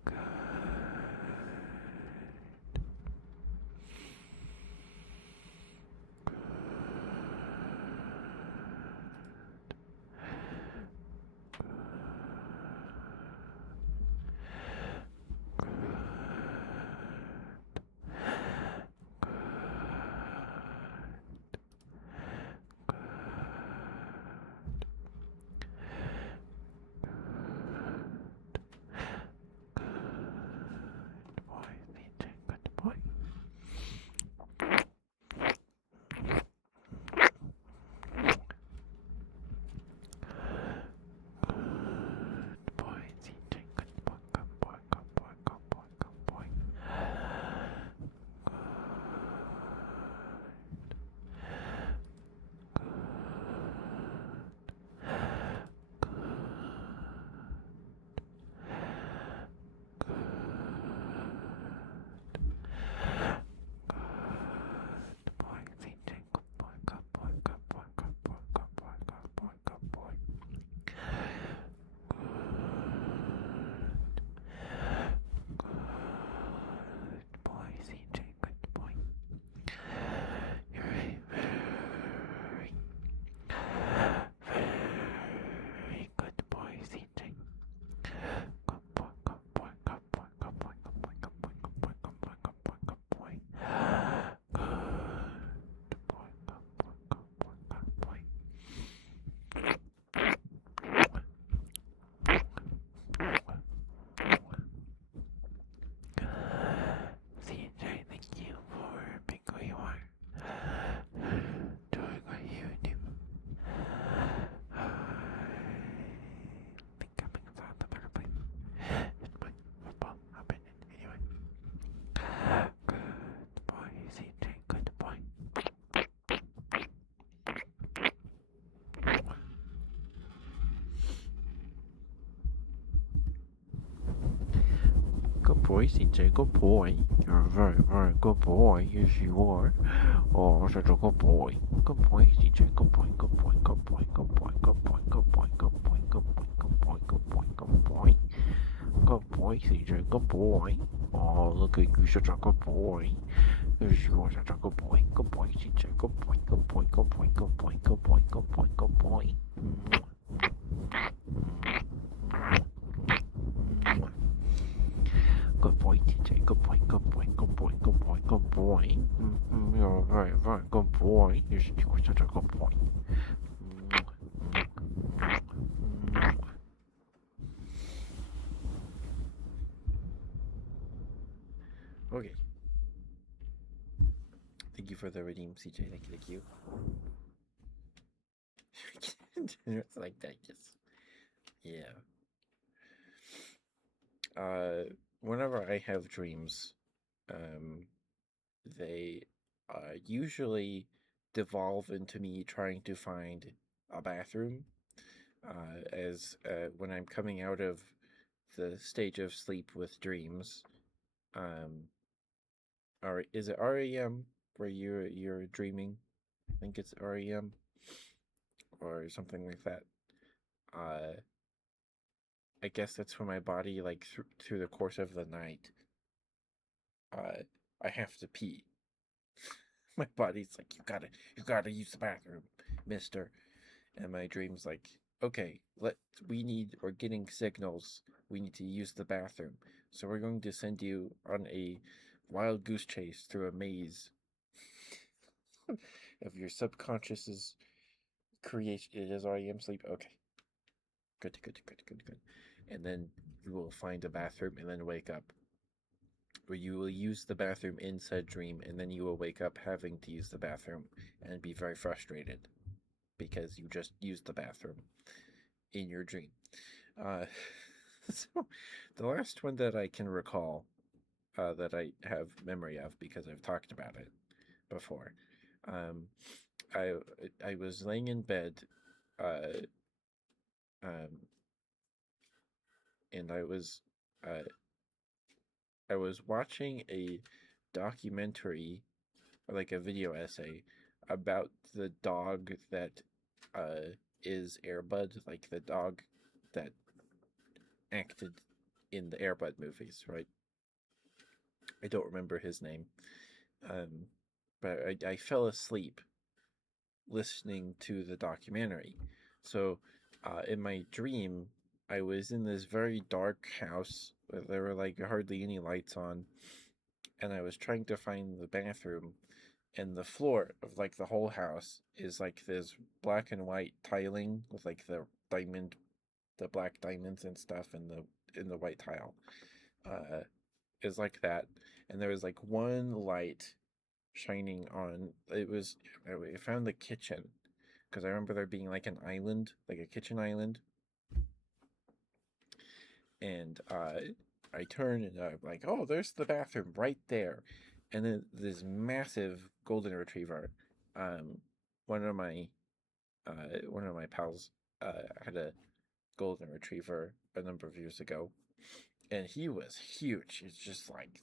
Good. Good. Boy, CJ. Good boy. Good boy, CJ. Good boy. Good boy. Good boy. Good boy. Good boy. Good boy, CJ. Good boy. Good boy. Good boy. Good boy. Good boy. Good boy. Good boy. Good boy, CJ. Good boy. You're a very, very good boy, CJ. Good boy, good boy, good boy, good boy, good boy, good boy, good boy, good boy, good boy, good boy. Good boy, good boy, good boy, good boy. CJ, thank you for being who you are. Doing what you do. I think I'm being found a better place. It might football happen anyway. Good boy, CJ, good boy. Good boy, CJ, good boy. You're a very, very good boy. Yes, you are. Oh, such a good boy. Good boy, CJ, good boy, good boy, good boy, good boy, good boy, good boy, good boy, good boy, good boy, good boy, good boy. Good boy, CJ, good boy. Oh, look at you, such a good boy. Yes, you are such a good boy. Good boy, CJ, good boy, good boy, good boy, good boy, good boy, good boy, good boy. Good boy, TJ. Good boy, good boy, good boy, good boy, good boy. You're a very, very good boy. You're such a good boy. Okay. Thank you for the redeem, CJ. Thank you, thank you. It's like that, yes. Yeah. Whenever I have dreams, um, they usually devolve into me trying to find a bathroom. As when I'm coming out of the stage of sleep with dreams, um, or is it REM where you're dreaming? I think it's REM or something like that. Uh, I guess that's when my body, like through the course of the night, uh, I have to pee. My body's like, you gotta use the bathroom, Mister. And my dream's like, okay, we're getting signals. We need to use the bathroom. So we're going to send you on a wild goose chase through a maze of your subconscious's creation. It is REM sleep. Okay. Good, good, good, good, good. And then you will find a bathroom and then wake up. Where you will use the bathroom in said dream, and then you will wake up having to use the bathroom and be very frustrated because you just used the bathroom in your dream. Uh, so the last one that I can recall, that I have memory of because I've talked about it before, um, I I was laying in bed uh, um, and uh, I was watching a documentary, or like a video essay, about the dog that is Airbud, like the dog that acted in the Airbud movies, right? I don't remember his name, um, but I fell asleep listening to the documentary. So, in my dream, I was in this very dark house where there were like hardly any lights on, and I was trying to find the bathroom. And the floor of like the whole house is like this black and white tiling with like the black diamonds and stuff in the white tile. Uh, is like that, and there was like one light shining on. It was I found the kitchen because I remember there being like an island, like a kitchen island, and I turned and I'm like, oh, there's the bathroom right there, and then this massive golden retriever. Um, one of my one of my pals had a golden retriever a number of years ago, and he was huge. It's just like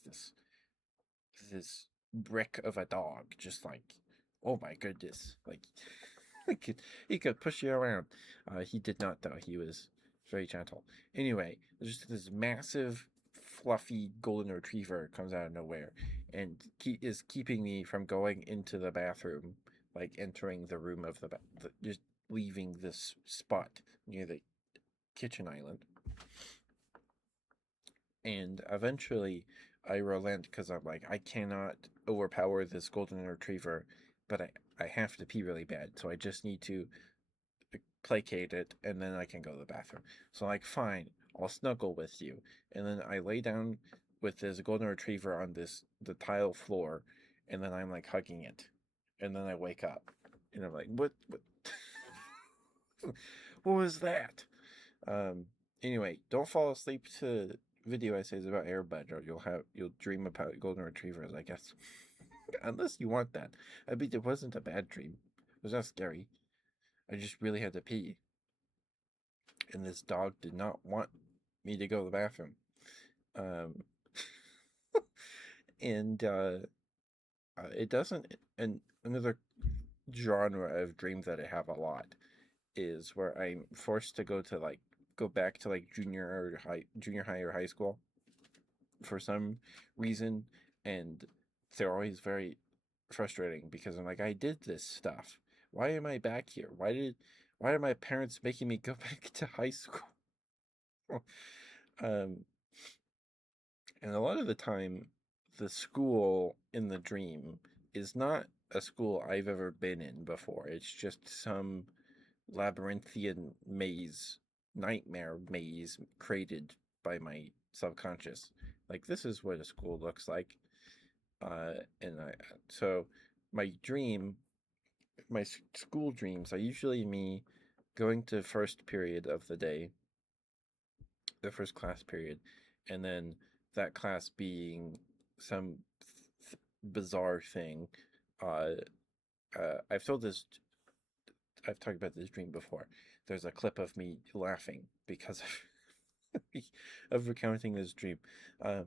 this brick of a dog, just like, oh my goodness, like he could push you around. He did not though. He was very gentle. Anyway, there's just this massive, fluffy golden retriever comes out of nowhere, and is keeping me from going into the bathroom, like entering the room of just leaving this spot near the kitchen island. And eventually, I relent because I'm like, I cannot overpower this golden retriever, but I have to pee really bad, so I just need to placate it, and then I can go to the bathroom. So, like, fine, I'll snuggle with you. And then I lay down with this golden retriever on the tile floor, and then I'm like hugging it. And then I wake up, and I'm like, what, what was that? Um, anyway, don't fall asleep to video essays about Airbud, or you'll dream about golden retrievers, I guess. Unless you want that. I mean, it wasn't a bad dream. It was not scary. I just really had to pee, and this dog did not want me to go to the bathroom. Um, and it doesn't. And another genre of dreams that I have a lot is where I'm forced to go back to like junior high or high school for some reason, and they're always very frustrating because I'm like, I did this stuff. Why am I back here? Why are my parents making me go back to high school? um, and a lot of the time, the school in the dream is not a school I've ever been in before. It's just some labyrinthian maze, nightmare maze created by my subconscious. Like, this is what a school looks like. And so my dream, my school dreams are usually me going to first period of the day, the first class period, and then that class being some bizarre thing. Uh, I've told this, I've talked about this dream before. There's a clip of me laughing because of recounting this dream. Um,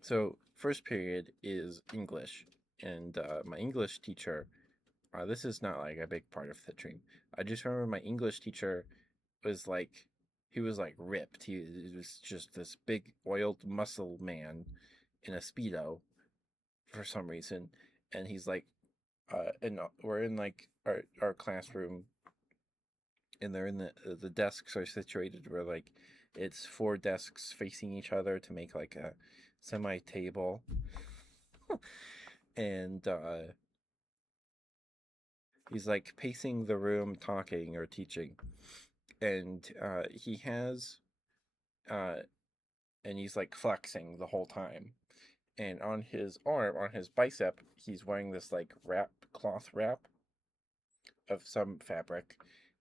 so first period is English, and my English teacher. This is not like a big part of the dream. I just remember my English teacher was like, he was like ripped. He was just this big oiled muscle man in a speedo for some reason, and he's like, and we're in like our classroom, and they're in the desks are situated where like it's four desks facing each other to make like a semi table, and he's like pacing the room, talking or teaching, and he has uh, and he's like flexing the whole time. And on his arm, on his bicep, he's wearing this like cloth wrap of some fabric,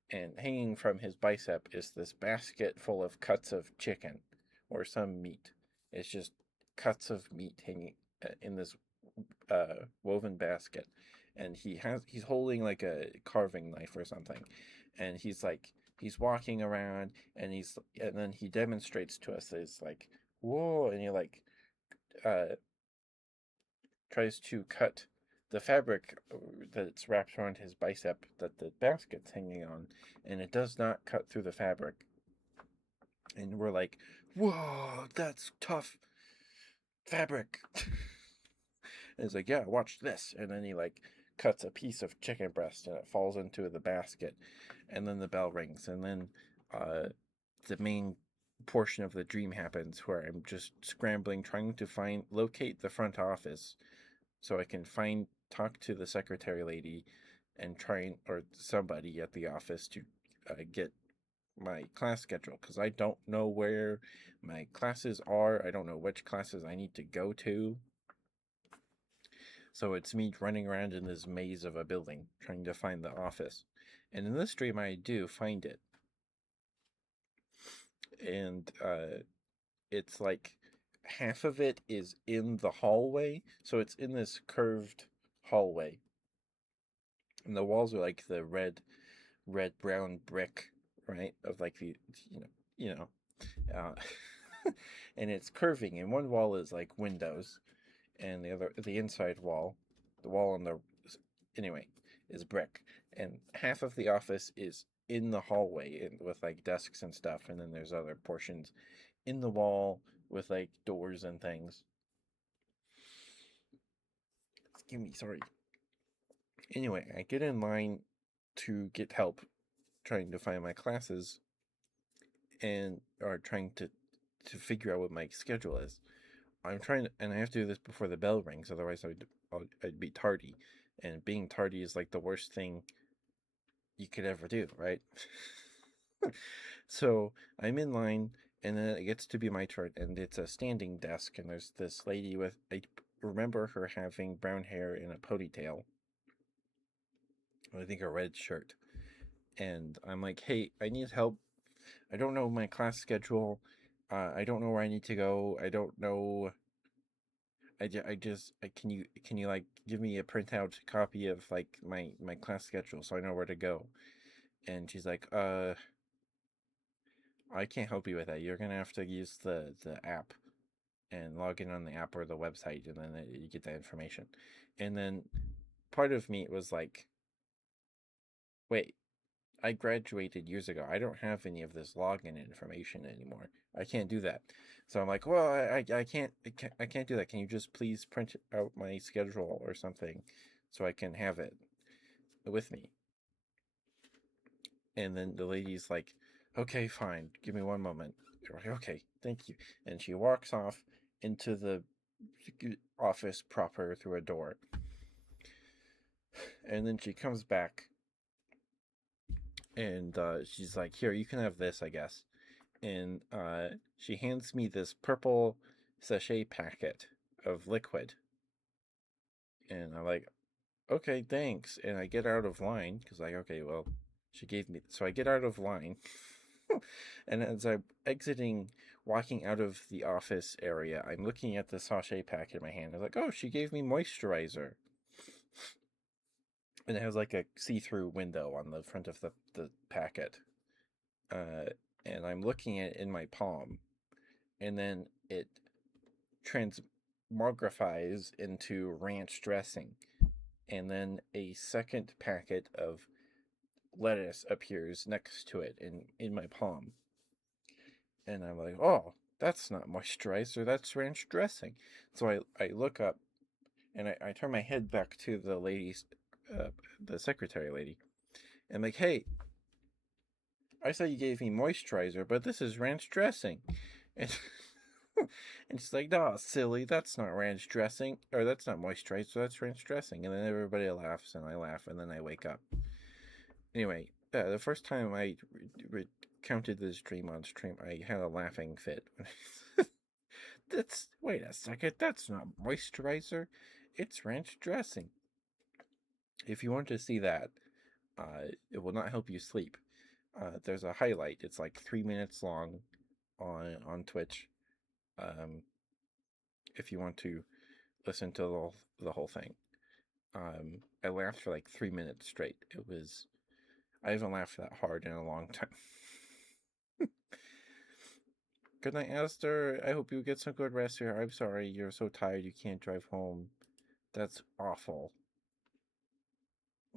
and hanging from his bicep is this basket full of cuts of chicken or some meat. It's just cuts of meat hanging in this woven basket, and he's holding like a carving knife or something, and he's walking around, and then he demonstrates to us. It's like, whoa, and he like uh tries to cut the fabric that's wrapped around his bicep that the basket's hanging on, and it does not cut through the fabric. And we're like, whoa, that's tough fabric. And he's like, yeah, watch this. And then he like cuts a piece of chicken breast and it falls into the basket. And then the bell rings. And then uh, the main portion of the dream happens where I'm just scrambling, trying to locate the front office so I can talk to the secretary lady and or somebody at the office to get my class schedule because I don't know where my classes are. I don't know which classes I need to go to. So it's me running around in this maze of a building trying to find the office. And in this dream, I do find it. And it's like half of it is in the hallway. So it's in this curved hallway. And the walls are like the brown brick, right? Of like you know, you know, and it's curving. And one wall is like windows, and the inside wall, the wall on the anyway, is brick, and half of the office is in the hallway with like desks and stuff, and then there's other portions in the wall with like doors and things. Excuse me, sorry. Anyway, I get in line to get help trying to find my classes and or trying to figure out what my schedule is. I'm trying to, and I have to do this before the bell rings, otherwise I'd be tardy, and being tardy is like the worst thing you could ever do, right? So I'm in line, and then it gets to be my turn, and it's a standing desk, and there's this lady I remember her having brown hair in a ponytail, I think a red shirt, and I'm like, hey, I need help. I don't know my class schedule. I don't know where I need to go. I don't know. Can you like give me a printout copy of like my class schedule so I know where to go? And she's like, I can't help you with that. You're gonna have to use the app and log in on the app or the website, and then you get that information. And then part of me was like, wait, I graduated years ago. I don't have any of this login information anymore. I can't do that. So I'm like, well, I can't do that. Can you just please print out my schedule or something so I can have it with me? And then the lady's like, okay, fine. Give me one moment. Like, okay, thank you. And she walks off into the office proper through a door. And then she comes back and she's like, here, you can have this, I guess. And she hands me this purple sachet packet of liquid. And I'm like, okay, thanks. And I get out of line because, like, okay, well, she gave me. So I get out of line. And as I'm walking out of the office area, I'm looking at the sachet packet in my hand. I'm like, oh, she gave me moisturizer. And it has like a see through window on the front of the packet. Uh, and I'm looking at it in my palm. And then it transmogrifies into ranch dressing. And then a second packet of lettuce appears next to it in my palm. And I'm like, oh, that's not moisturizer, that's ranch dressing. So I look up and I turn my head back to the secretary lady. And I'm like, hey, I saw you gave me moisturizer, but this is ranch dressing. And, and she's like, no, silly, that's not ranch dressing. Or that's not moisturizer, that's ranch dressing. And then everybody laughs, and I laugh, and then I wake up. Anyway, the first time I recounted this dream on stream, I had a laughing fit. Wait a second, that's not moisturizer, it's ranch dressing. If you want to see that, it will not help you sleep. There's a highlight. It's like 3 minutes long on Twitch. Um, if you want to listen to the whole thing, I laughed for like 3 minutes straight. I haven't laughed that hard in a long time. Good night, Esther. I hope you get some good rest here. I'm sorry you're so tired you can't drive home. That's awful.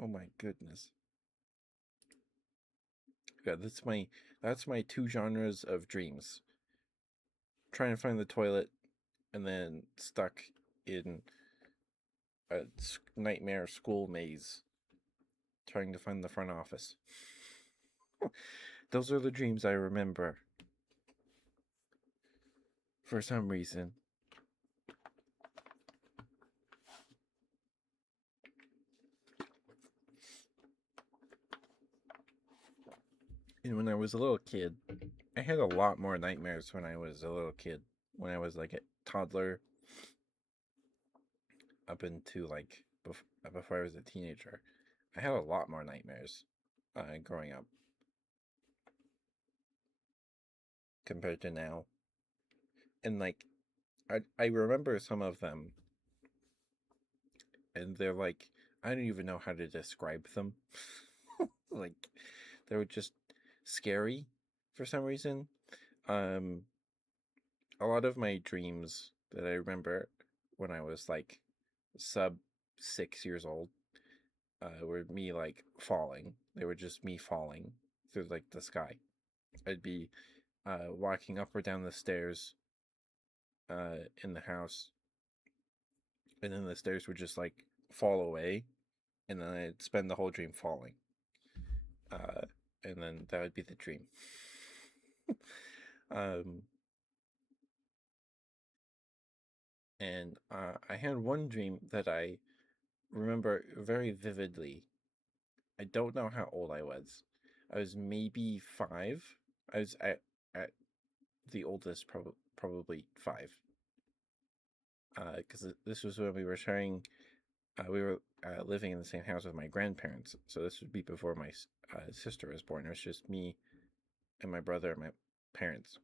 Oh my goodness. Yeah, that's my two genres of dreams. Trying to find the toilet and then stuck in a nightmare school maze trying to find the front office. Those are the dreams I remember. For some reason. And when I was a little kid, I had a lot more nightmares when I was a little kid. When I was like a toddler up into like before I was a teenager, I had a lot more nightmares growing up compared to now. And like I remember some of them, and they're like I don't even know how to describe them. Like they were just scary for some reason. Um, a lot of my dreams that I remember when I was like sub 6 years old were me like falling. They were just me falling through like the sky. I'd be walking up or down the stairs in the house, and then the stairs would just like fall away, and then I'd spend the whole dream falling. Uh, and then that would be the dream. um, and I had one dream that I remember very vividly. I don't know how old I was. I was maybe 5. I was at the oldest, probably 5. Because this was when we were sharing. We were living in the same house with my grandparents, so this would be before my sister was born. It was just me and my brother and my parents.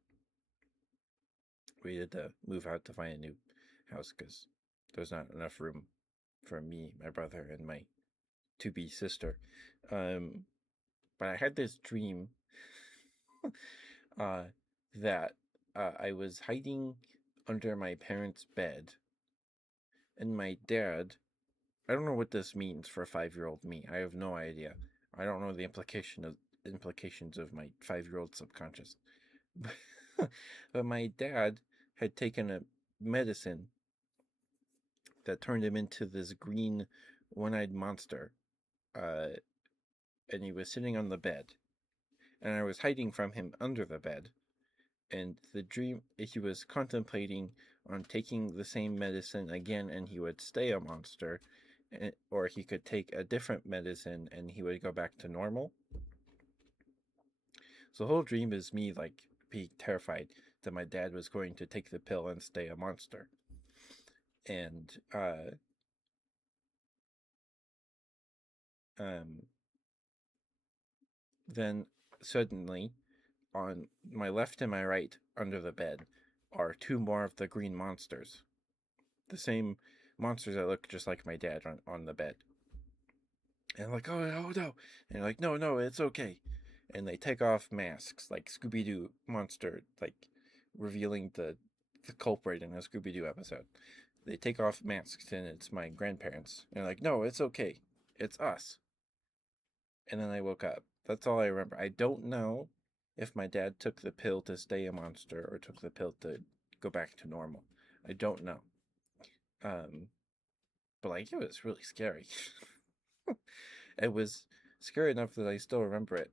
We had to move out to find a new house because there's not enough room for me, my brother, and my to-be sister. Um, but I had this dream uh, that I was hiding under my parents' bed, and my dad. I don't know what this means for a 5-year-old me. I have no idea. I don't know the implications of my 5-year-old subconscious. But my dad had taken a medicine that turned him into this green, one-eyed monster, uh, and he was sitting on the bed, and I was hiding from him under the bed. And the dream, he was contemplating on taking the same medicine again, and he would stay a monster, or he could take a different medicine and he would go back to normal. So the whole dream is me like being terrified that my dad was going to take the pill and stay a monster. And um, then suddenly, on my left and my right under the bed, are two more of the green monsters. The same monsters that look just like my dad on the bed. And I'm like, oh, oh no. And they're like, no, no, it's okay. And they take off masks, like Scooby Doo monster, like revealing the culprit in a Scooby Doo episode. They take off masks, and it's my grandparents. And they're like, no, it's okay. It's us. And then I woke up. That's all I remember. I don't know if my dad took the pill to stay a monster or took the pill to go back to normal. I don't know. Um, but like, it was really scary. It was scary enough that I still remember it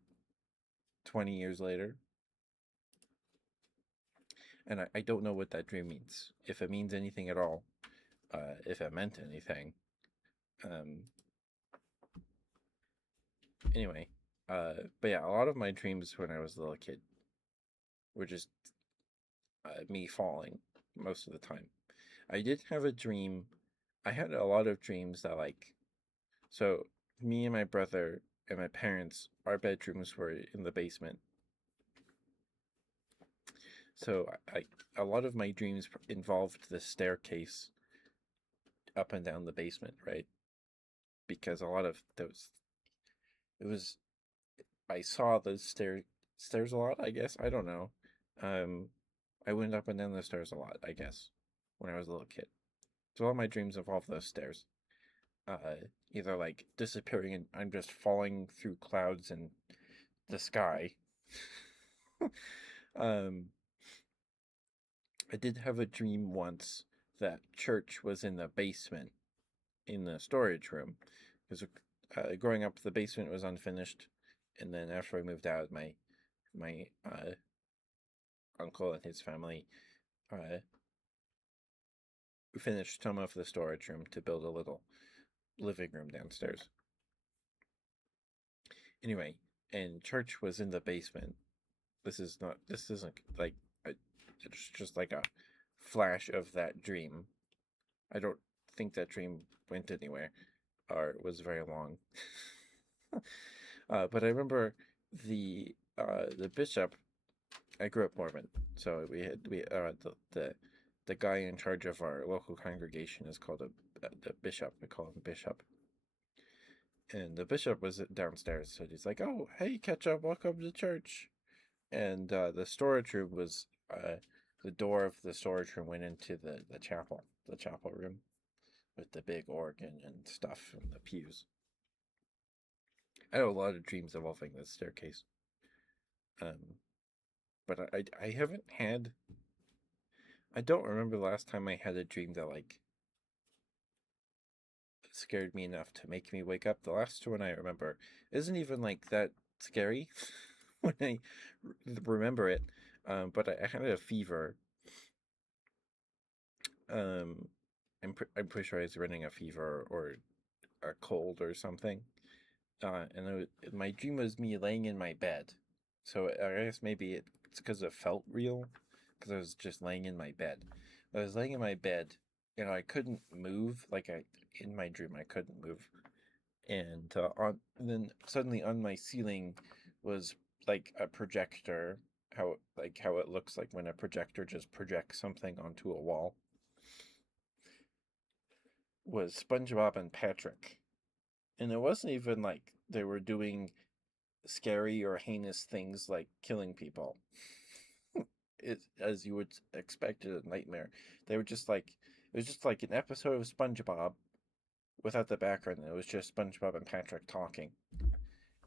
20 years later. And I don't know what that dream means. If it means anything at all. If it meant anything. Um, anyway. But yeah, a lot of my dreams when I was a little kid were just me falling most of the time. I did have a dream. I had a lot of dreams that like. So, me and my brother and my parents, our bedrooms were in the basement. So a lot of my dreams involved the staircase up and down the basement, right? because a lot of those it was I saw the stairs a lot, I guess. I don't know. Um I went up and down the stairs a lot, I guess, when I was a little kid. So all my dreams involve those stairs. Either like disappearing and I'm just falling through clouds and the sky. um I did have a dream once that church was in the basement in the storage room because growing up the basement was unfinished, and then after I moved out, my uncle and his family uh, finished some of the storage room to build a little living room downstairs. Anyway, and church was in the basement. This isn't like it's just like a flash of that dream. I don't think that dream went anywhere or was very long. But I remember the bishop. I grew up Mormon, so the guy in charge of our local congregation is called the bishop. We call him bishop, and the bishop was downstairs. So he's like, "Oh, hey, ketchup, welcome to church." And the storage room was the door of the storage room went into the chapel room with the big organ and stuff and the pews. I have a lot of dreams involving this staircase. Um, but I haven't had. I don't remember the last time I had a dream that like scared me enough to make me wake up. The last one I remember isn't even like that scary when I remember it. But I had a fever. Um, I'm pretty sure I was running a fever or a cold or something. My dream was me laying in my bed. So I guess maybe it's because it felt real, because I was just laying in my bed. I was laying in my bed, I couldn't move. Like I in my dream, I couldn't move, and then suddenly on my ceiling was like a projector. How it looks like when a projector just projects something onto a wall was SpongeBob and Patrick, and it wasn't even like they were doing scary or heinous things like killing people. It, as you would expect in a nightmare. They were just like it was just like an episode of SpongeBob without the background. It was just SpongeBob and Patrick talking.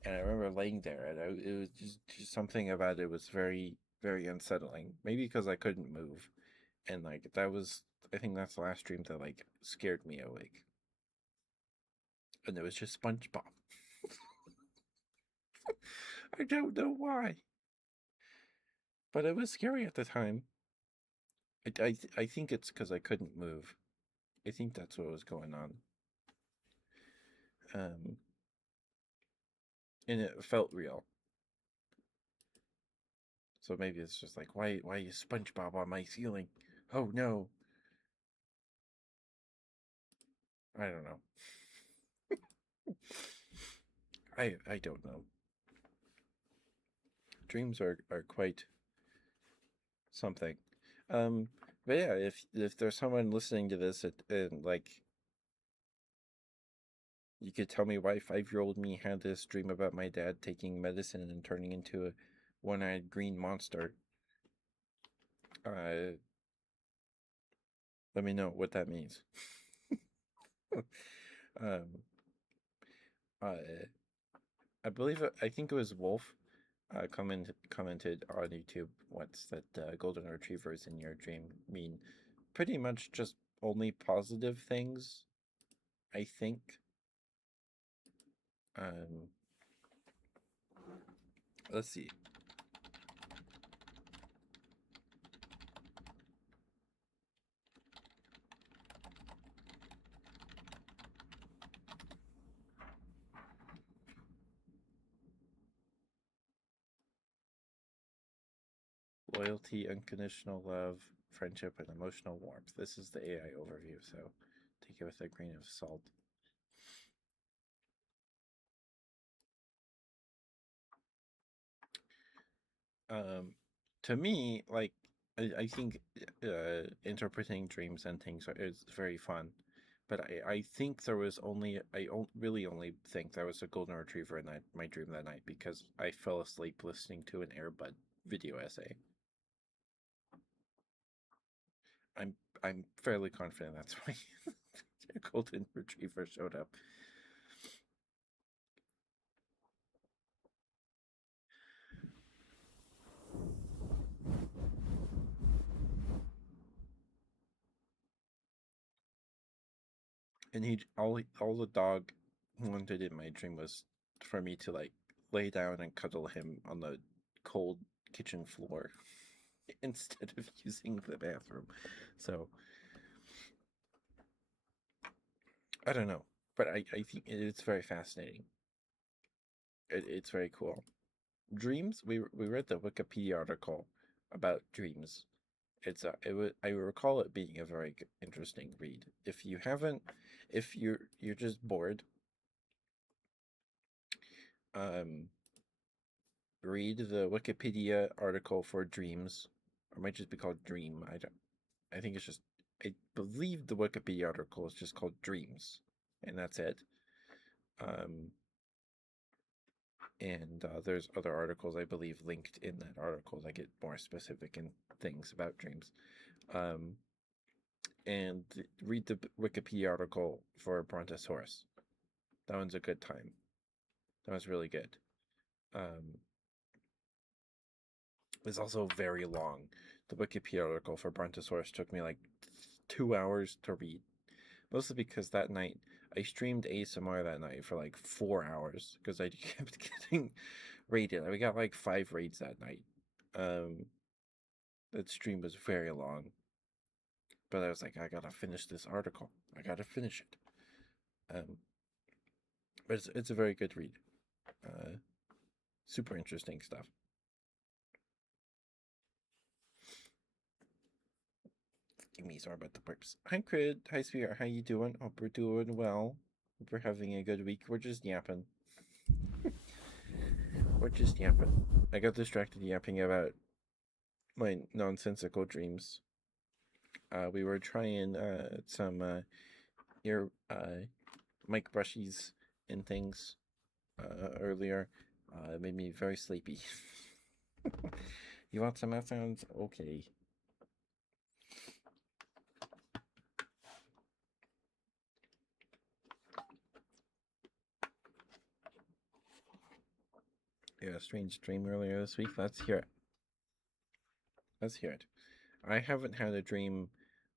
And I remember laying there, and it was just something about it was very very unsettling. Maybe because I couldn't move, and like that was I think that's the last dream that like scared me awake. And it was just SpongeBob. I don't know why, but it was scary at the time. I think it's because I couldn't move. I think that's what was going on. Um, and it felt real. So maybe it's just like, why is SpongeBob on my ceiling? Oh no, I don't know. I don't know. Dreams are quite something. Um, but yeah, if there's someone listening to this and like you could tell me why 5-year-old me had this dream about my dad taking medicine and turning into a one-eyed green monster. Uh, Let me know what that means. um, uh, I think it was Wolf. Commented on YouTube once that golden retrievers in your dream mean pretty much just only positive things. I think. Um, let's see. Loyalty, unconditional love, friendship, and emotional warmth. This is the AI overview, so take it with a grain of salt. Um, to me, I think interpreting dreams and things is very fun, but I think there was only really only think there was a golden retriever in my dream that night because I fell asleep listening to an Airbud video essay. I'm I'm fairly confident that's why a golden retriever showed up. And all the dog wanted in my dream was for me to like lay down and cuddle him on the cold kitchen floor instead of using the bathroom. So I don't know, but I think it's very fascinating. It's very cool. Dreams. We read the Wikipedia article about dreams. I recall it being a very interesting read. If you haven't, if you're just bored, um, read the Wikipedia article for dreams, or it might just be called Dream. I don't. I think it's just. I believe the Wikipedia article is just called Dreams, and that's it. Um, and there's other articles I believe linked in that article that get more specific in things about dreams. Um, and read the Wikipedia article for Brontosaurus. That one's a good time. That was really good. Um, it's also very long. The Wikipedia article for Brontosaurus took me like 2 hours to read, mostly because that night I streamed ASMR that night for like 4 hours because I kept getting raided. We got like 5 raids that night. Um, that stream was very long, but I was like, I gotta finish this article. I gotta finish it. But it's a very good read. Super interesting stuff. Give me sorry about the burps. Hi, Crid. Hi, Sweetheart. How you doing? Hope we're doing well. Hope we're having a good week. We're just yapping. We're just yapping. I got distracted yapping about my nonsensical dreams. We were trying some ear mic brushies and things earlier. It made me very sleepy. You want some mouth sounds? Okay. Yeah, strange dream earlier this week. Let's hear it. Let's hear it. I haven't had a dream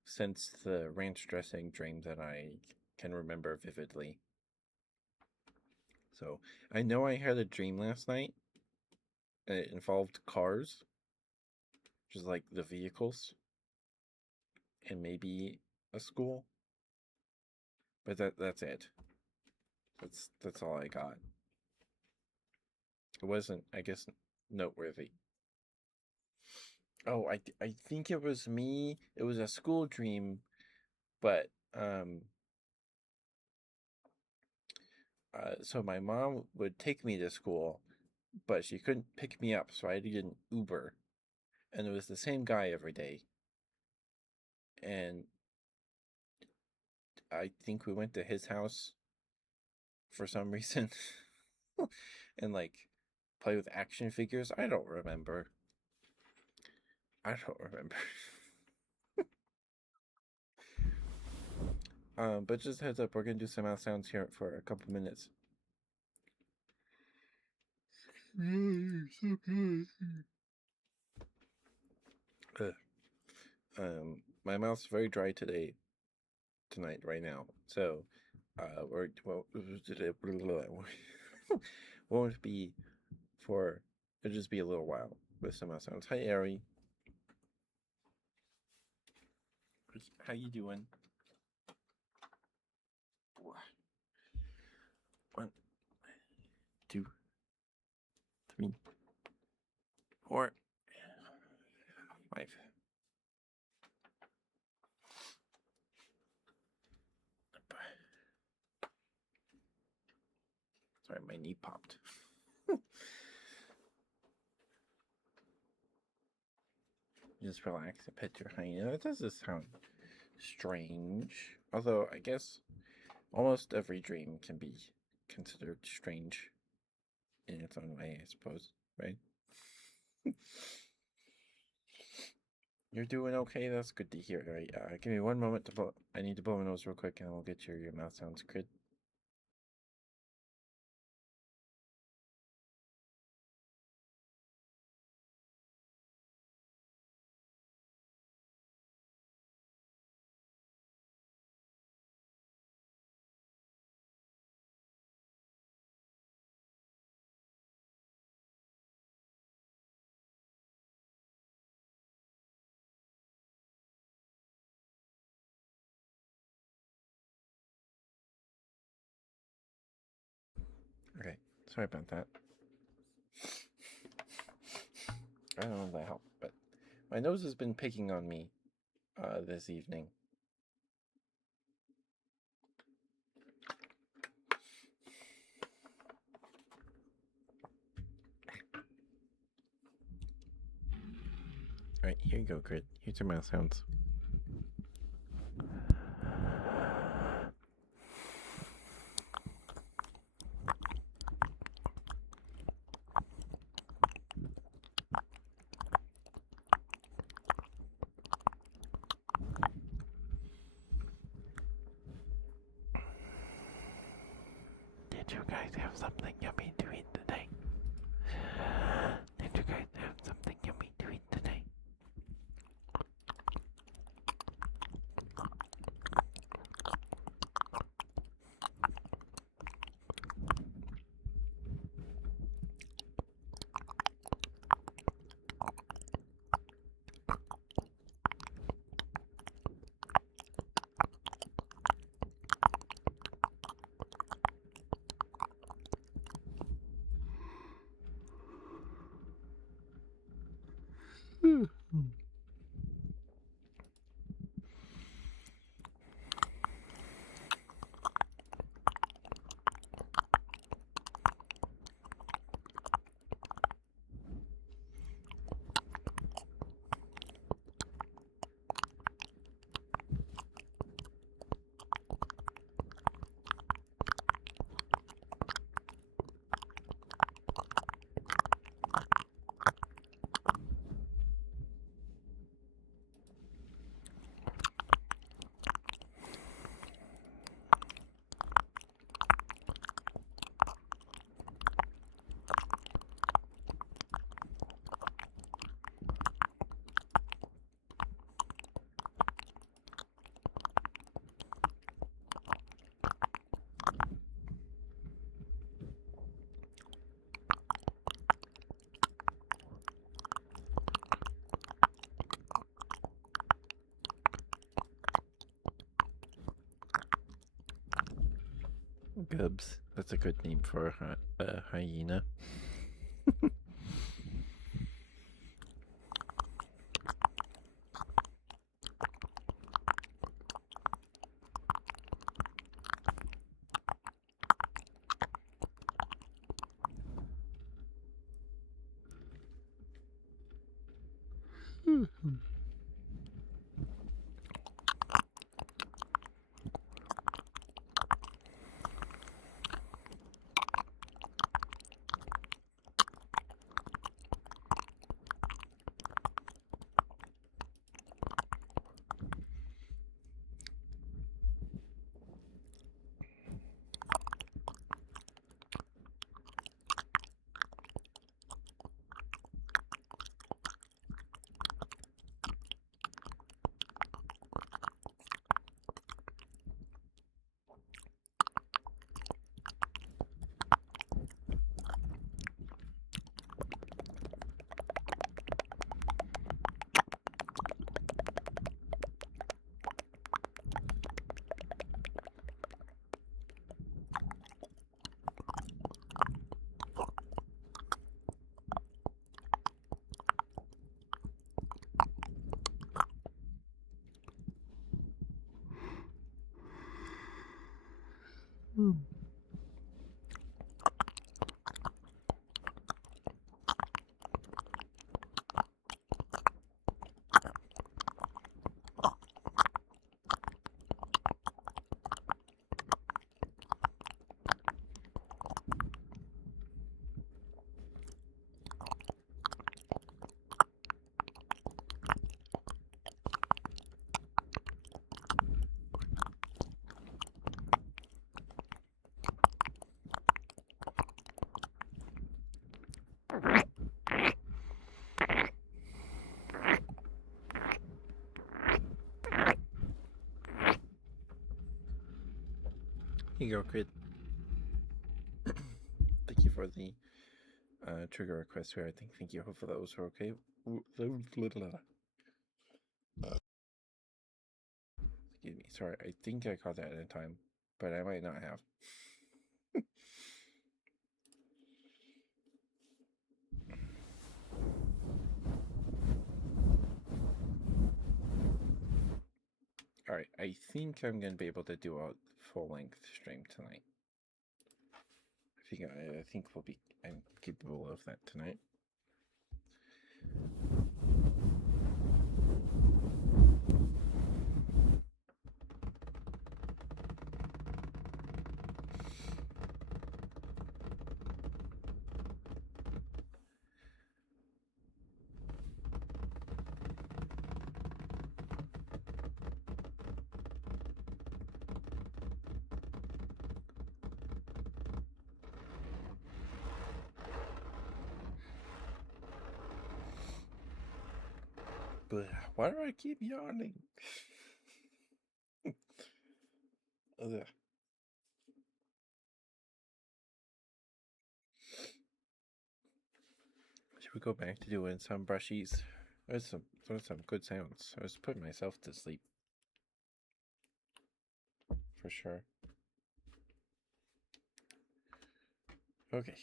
since the ranch dressing dream that I can remember vividly. So I know I had a dream last night. And it involved cars, just like the vehicles, and maybe a school. But that's it. That's all I got. It wasn't, I guess, noteworthy. Oh, I think it was me. It was a school dream, but so my mom would take me to school, but she couldn't pick me up, so I had to get an Uber, and it was the same guy every day. And I think we went to his house for some reason, and like play with action figures. I don't remember. I don't remember. But just heads up, we're gonna do some mouth sounds here for a couple minutes. My mouth's very dry tonight, right now. So, we're well, won't be for. It'll just be a little while with some mouth sounds. Hi, Ari. How you doing? One, two, three, 4, 5. Sorry, my knee popped. Just relax and pet your hyena. That does this sound strange. Although, I guess almost every dream can be considered strange in its own way, I suppose, right? You're doing okay. That's good to hear. All right, give me one moment to blow. I need to blow my nose real quick, and we'll get your mouth sounds, Crid. Okay, sorry about that. I don't know if that helped, but my nose has been picking on me this evening. All right, here you go, Crid. Here's your mouth sounds. Did you guys have something yummy to eat today? Did you guys have something yummy to eat today? Gubs. That's a good name for a hyena. you go, Crit. Thank you for the trigger request here. I think. Thank you. Hopefully those are okay. Excuse me. Sorry. I think I caught that in time, but I might not have. All right. I think I'm gonna be able to do a full length stream tonight. I think I'm capable of that tonight. But why do I keep yawning? Ugh. Should we go back to doing some brushies? There's some good sounds. I was putting myself to sleep. For sure. Okay.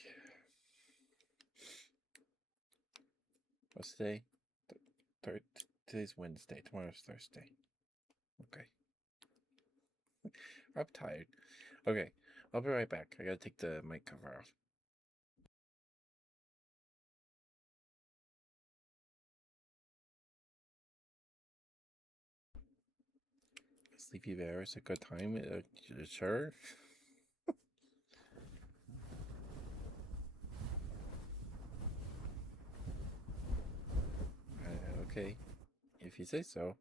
What's today? Today's Wednesday. Tomorrow's Thursday. Okay. I'm tired. Okay. I'll be right back. I gotta take the mic cover off. Sleepy Bear is a good time. Sure. Okay. If you say so.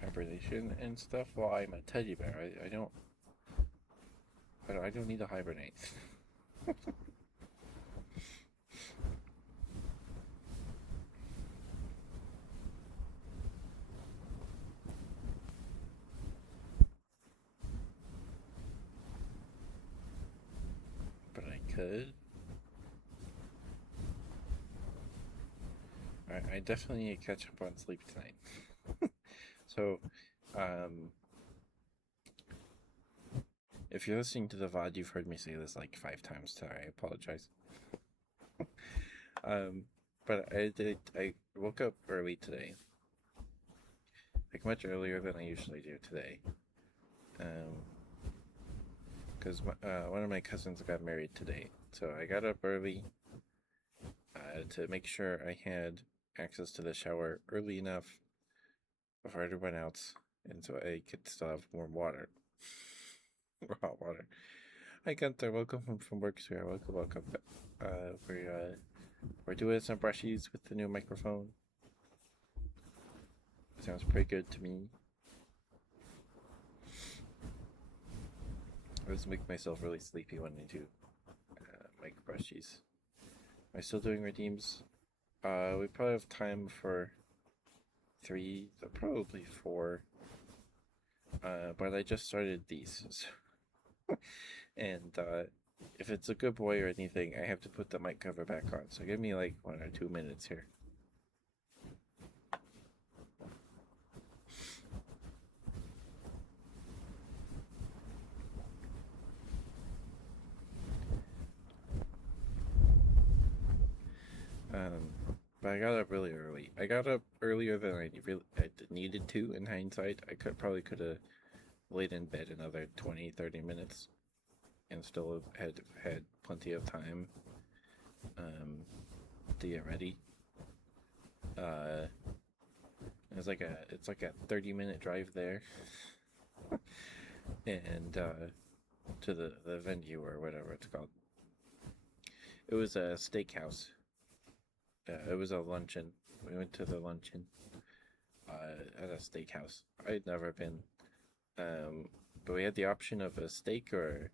Hibernation and stuff. Well, I'm a teddy bear. I don't need to hibernate. But I could. I definitely need to catch up on sleep tonight. So, if you're listening to the VOD, you've heard me say this like 5 times today. I apologize. But I woke up early today, like much earlier than I usually do today. Because one of my cousins got married today, so I got up early to make sure I had access to the shower early enough before everyone else, and so I could still have warm water or hot water. Hi Gunther, welcome home from work, sir. Welcome. We're doing some brushies with the new microphone. Sounds pretty good to me. I always make myself really sleepy when I do mic brushies. Am I still doing redeems? We probably have time for 3, probably 4. But I just started these. So and if it's a good boy or anything, I have to put the mic cover back on. So give me like 1 or 2 minutes here. But I got up really early. I got up earlier than I needed to in hindsight. I probably could have laid in bed another 20-30 minutes and still had plenty of time to get ready. It's like a 30-minute drive there, and to the venue or whatever it's called. It was a steakhouse. It was a luncheon, We went to the luncheon at a steakhouse. I'd never been, um, but we had the option of a steak or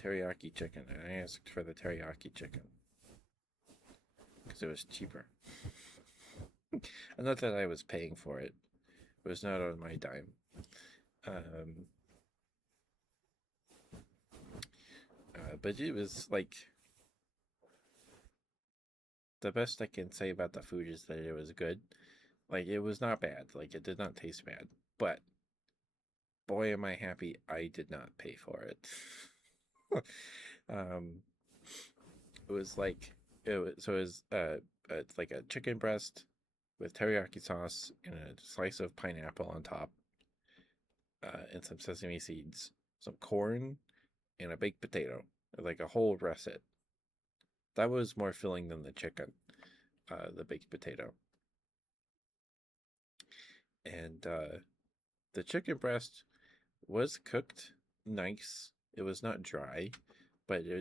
teriyaki chicken, and I asked for the teriyaki chicken because it was cheaper. And not that I was paying for it; it was not on my dime. Um, but it was like the best I can say about the food is that it was good. Like it was not bad. Like it did not taste bad. But boy, am I happy I did not pay for it. um, it was like it was it's like a chicken breast with teriyaki sauce and a slice of pineapple on top, and some sesame seeds, some corn, and a baked potato, like a whole russet. That was more filling than the chicken, the baked potato, and the chicken breast was cooked nice. It was not dry, but it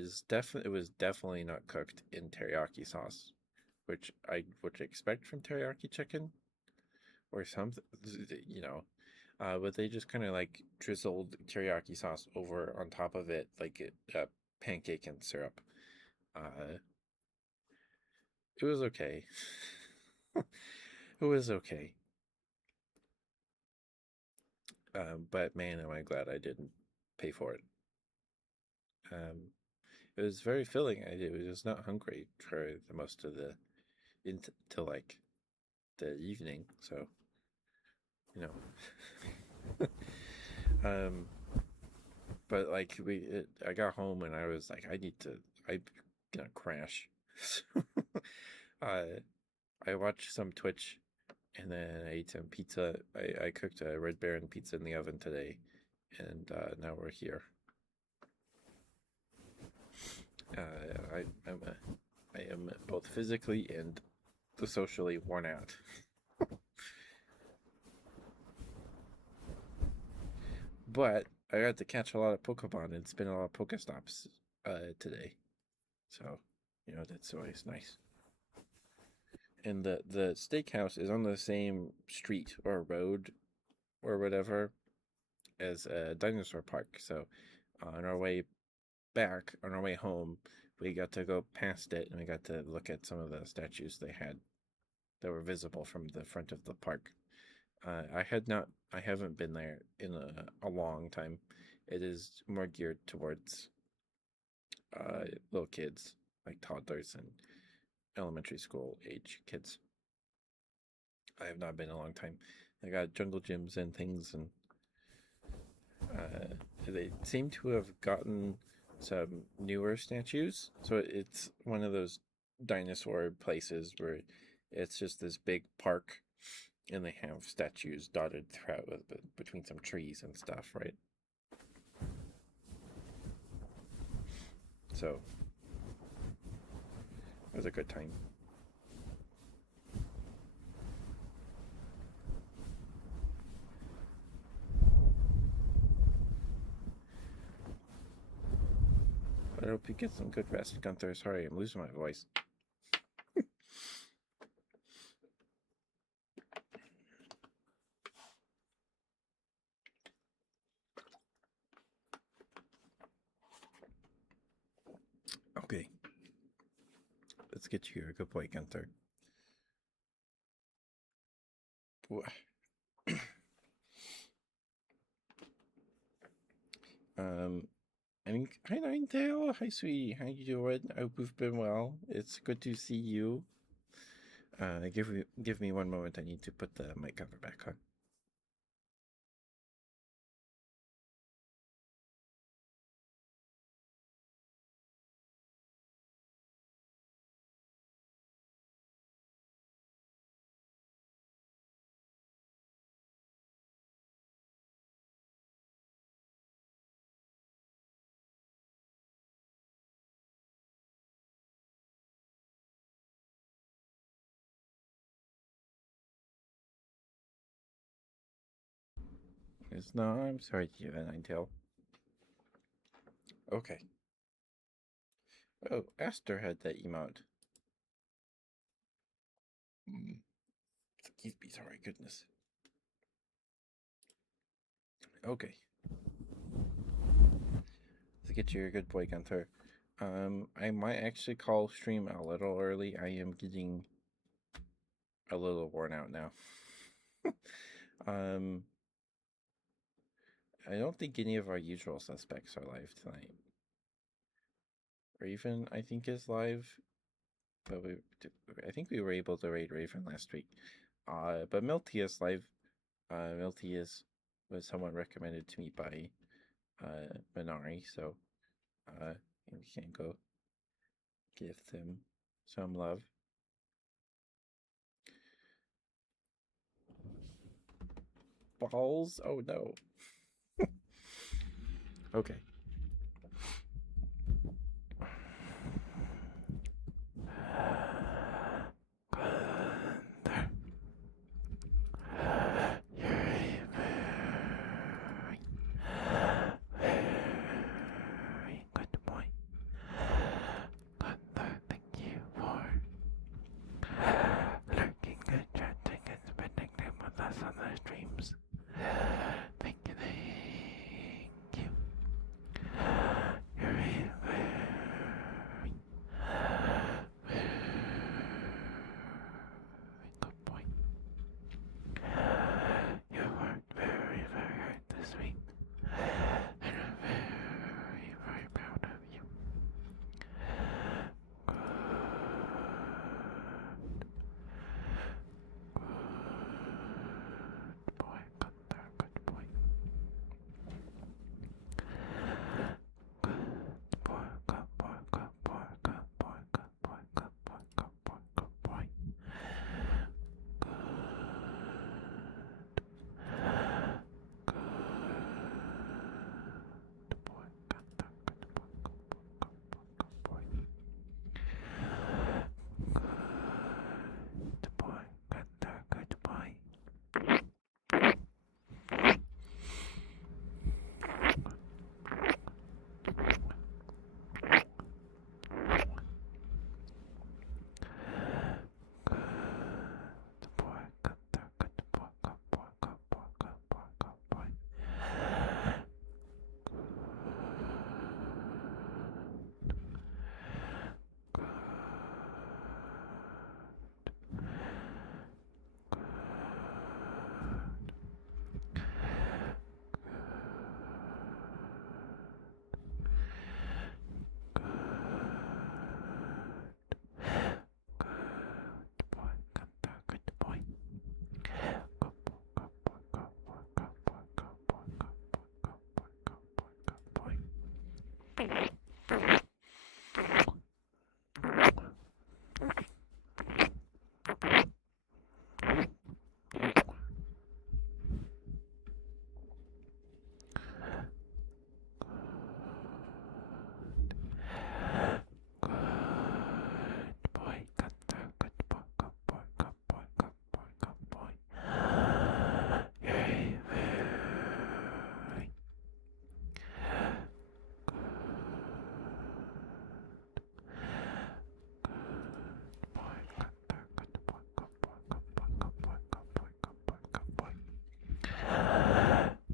was definitely not cooked in teriyaki sauce, which I would expect from teriyaki chicken or something, you know. But they just kind of like drizzled teriyaki sauce over on top of it, like pancake and syrup. Uh, it was okay. It was okay. But man, am I glad I didn't pay for it. Um, it was very filling. I was just not hungry for the most of the until like the evening. So you know, um, but like I got home and I was like, I'm gonna crash. So, uh, I watched some Twitch and then I ate some pizza. I cooked a Red Baron pizza in the oven today, and now we're here. I'm I am both physically and socially worn out. But I got to catch a lot of Pokemon and spin a lot of Pokestops today. So, that's always nice. And the steakhouse is on the same street or road or whatever as a dinosaur park. So, on our way back, on our way home, we got to go past it and we got to look at some of the statues they had that were visible from the front of the park. I haven't been there in a long time. It is more geared towards little kids, like toddlers and elementary school age kids. I have not been in a long time. They got jungle gyms and things, and they seem to have gotten some newer statues. So it's one of those dinosaur places where it's just this big park, and they have statues dotted throughout between some trees and stuff, right? So it was a good time. I hope you get some good rest, Gunther. Sorry, I'm losing my voice. Okay, let's get you a good boy, Gunther. Um, hi Ninetale, hi sweetie, how you doing? I hope you've been well. It's good to see you. Give me one moment. I need to put the mic cover back on. It's no, I'm sorry to hear that, Ninetale. Okay. Oh, Aster had that emote. Mm. Excuse me, sorry, goodness. Okay. Let's get you a good boy, Gunther. I might actually call stream a little early. I am getting a little worn out now. um, I don't think any of our usual suspects are live tonight. Raven, I think, is live, but I think we were able to raid Raven last week. But Milty is live. Milty was someone recommended to me by Minari, so we can go give them some love. Balls? Oh no. Okay. Good boy. Gunther, thank you for lurking and chatting and spending time with us on the streams. Thank you, thank you. You're a very, very good boy. You worked very, very hard this week, and I'm very, very proud of you. Good. Good boy, Gunther, good boy. Good boy, good boy, good boy, good boy, good boy, good boy, good boy, good boy. Good. Good boy, Gunther, good boy, good boy, good boy, good boy. Good boy, Gunther, good boy. Good boy, Gunther, good boy, good boy, good boy, good boy, good boy. Good. Good boy, Gunther, good boy. Good boy, good boy, good boy, good boy, good boy, good boy, good boy, good boy. Good boy, Gunther, good boy, good boy, good boy, good boy, good boy. You're a very good boy, Gunther, good boy, good boy, good boy, good boy, good boy, good boy, good boy.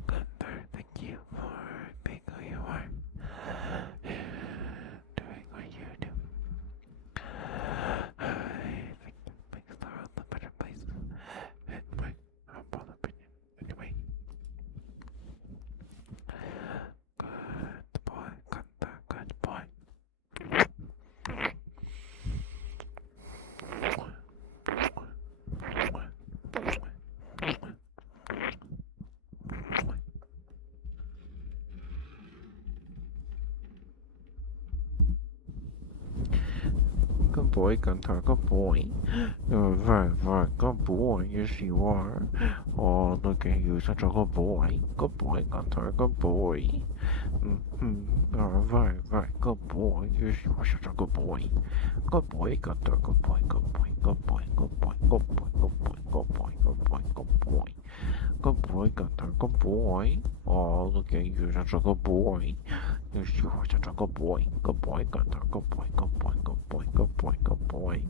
Gunther, thank you for being who you are and doing what you do. I think it makes the world a better place, in my humble opinion. Anyway, good boy, Gunther, good boy. Good boy, Gunther, good boy. You're a very, very good boy. Yes, you are. Oh, look at you, such a good boy. Good boy, Gunther, good boy. You're a very, very good boy. Yes, you are such a good boy. Good boy, Gunther, good boy, good boy, good boy, good boy, good boy, good boy, good boy, good boy, good boy. Good boy, Gunther, good boy. Oh, look at you, such a good boy. Yes, you are such a good boy. Good boy, Gunther, good boy, good boy, good boy, good boy, good boy.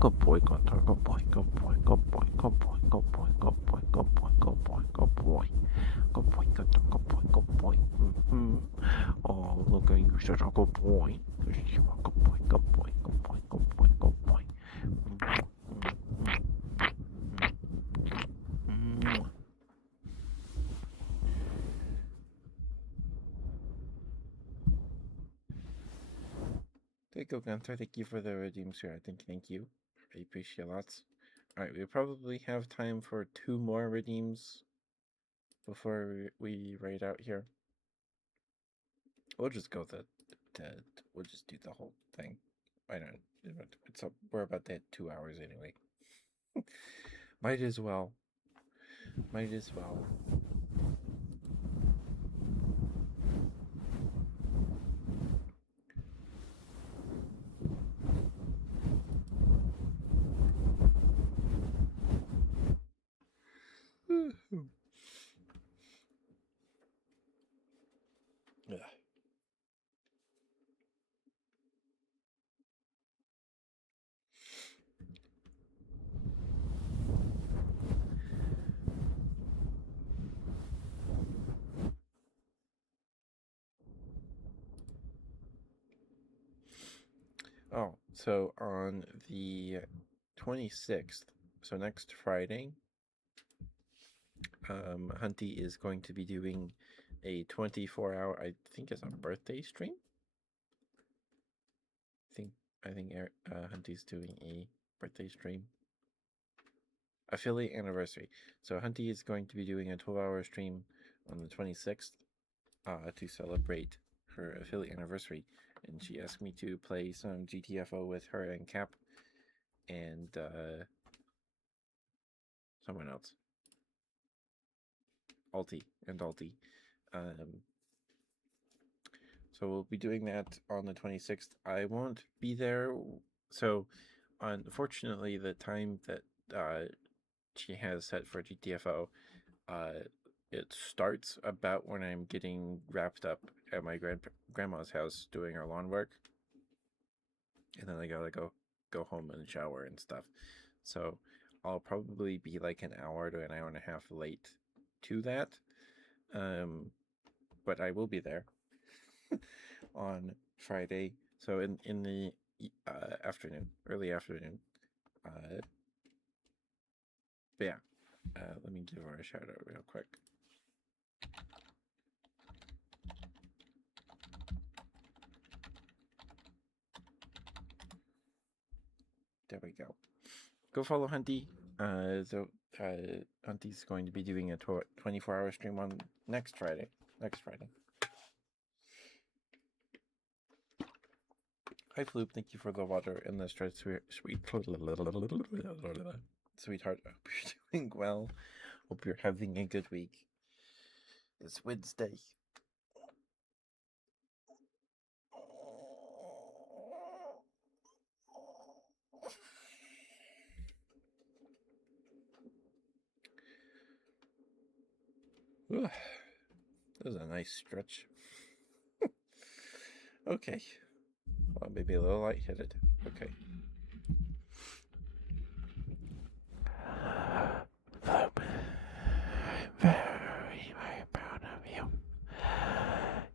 Good boy, Gunther. Good boy. Good boy. Good boy. Good boy. Good boy. Good boy. Good boy. Good boy. Good boy. Good boy, Gunther. Good boy. Good boy. Mm-hmm. Oh, look at you, such a good boy. You are a good boy. Good boy. Good boy. Good boy. Good boy. There you go, Gunther. Thank you for the redeem, sir. Thank you. I appreciate lots. Alright, we probably have time for 2 more redeems before we write out here. We'll just go we'll just do the whole thing. I don't. We're about to hit 2 hours anyway. Might as well. Might as well. Yeah. Oh, so on the 26th, so next Friday, Hunty is going to be doing a 24-hour, I think it's a birthday stream. I think Hunty's doing a birthday stream. Affiliate anniversary. So Hunty is going to be doing a 12-hour stream on the 26th to celebrate her affiliate anniversary. And she asked me to play some GTFO with her and Cap and someone else. Alti. So we'll be doing that on the 26th. I won't be there. So unfortunately, the time that she has set for GTFO, it starts about when I'm getting wrapped up at my grandma's house doing her lawn work, and then I gotta go home and shower and stuff. So I'll probably be like an hour to an hour and a half late to that, but I will be there on Friday. So in the afternoon, early afternoon. But yeah, let me give her a shout out real quick. There we go. Go follow Hunty. Hunty's going to be doing a 24-hour stream on next Friday. Hi, Floop. Thank you for the water and the stretch, sweetheart. I hope you're doing well. Hope you're having a good week. It's Wednesday. That was a nice stretch. Okay. Well, maybe a little lightheaded. Okay. Floop, I'm very, very proud of you.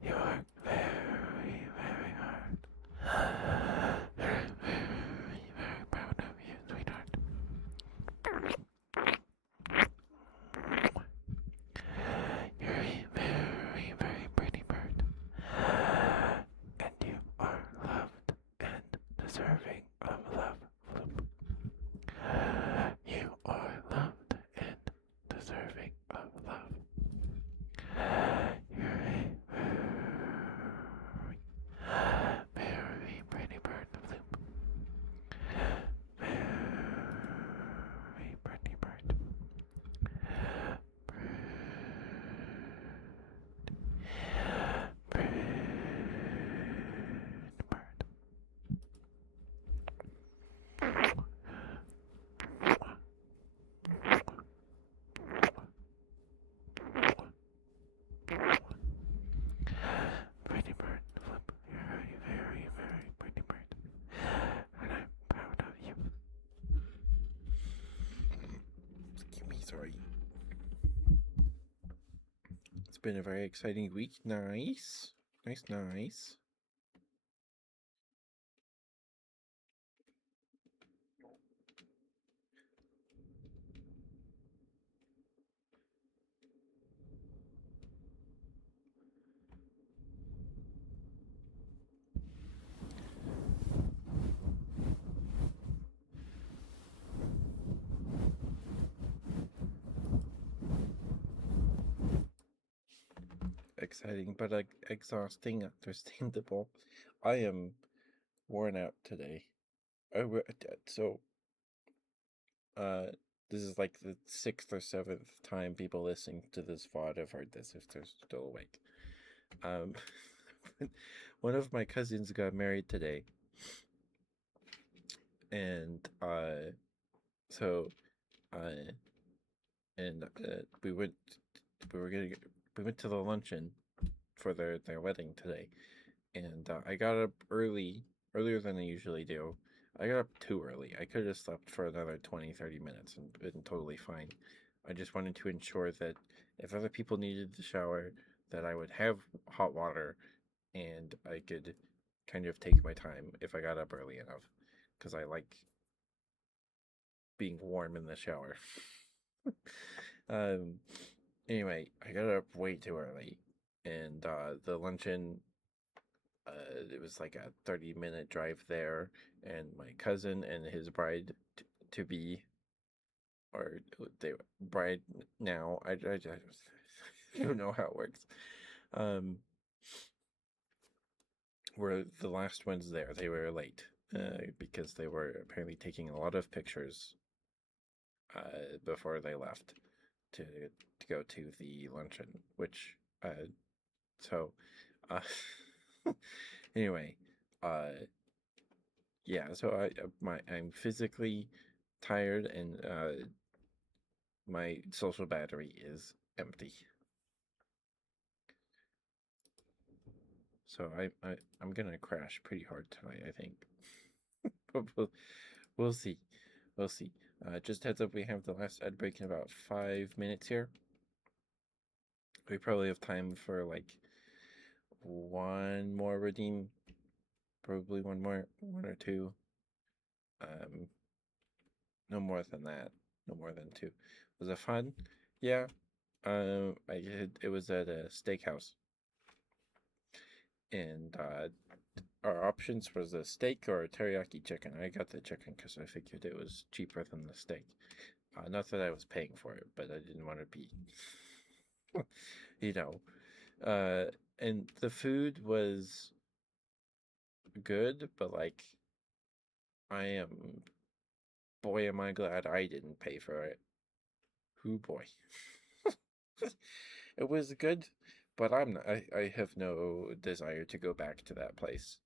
You work very, very hard. Very, very proud of you, sweetheart. You're a very, very pretty bird. And you are loved and deserving of love, Floop. You are loved and deserving of love. You're a very, very pretty bird, Floop. Very pretty bird. Bird. been a very exciting week. Nice. Nice. Exciting, but exhausting, understandable. I am worn out today. So, uh, this is like the 6th or 7th time people listening to this VOD have heard this if they're still awake. Um, one of my cousins got married today, and so uh, we went. We were gonna. We went to the luncheon for their wedding today, and I got up earlier than I usually do. I got up too early. I could have slept for another 20-30 minutes and been totally fine. I just wanted to ensure that if other people needed the shower, that I would have hot water and I could kind of take my time if I got up early enough, because I like being warm in the shower. um, anyway, I got up way too early, and the luncheon, it was like a 30-minute drive there, and my cousin and his bride to be, or they bride now. I don't know how it works. Were the last ones there. They were late because they were apparently taking a lot of pictures before they left to go to the luncheon. Which so uh, anyway, yeah. So I'm physically tired and my social battery is empty. So I'm gonna crash pretty hard tonight, I think. But we'll see. We'll see. Just heads up, we have the last ad break in about 5 minutes here. We probably have time for like one more redeem, probably one or two. Um, no more than that. No more than two. Was it fun? Yeah. It was at a steakhouse, and our options was a steak or a teriyaki chicken. I got the chicken because I figured it was cheaper than the steak. Not that I was paying for it, but I didn't want to be, you know. And the food was good, but like, boy, am I glad I didn't pay for it. Who boy. It was good, but I have no desire to go back to that place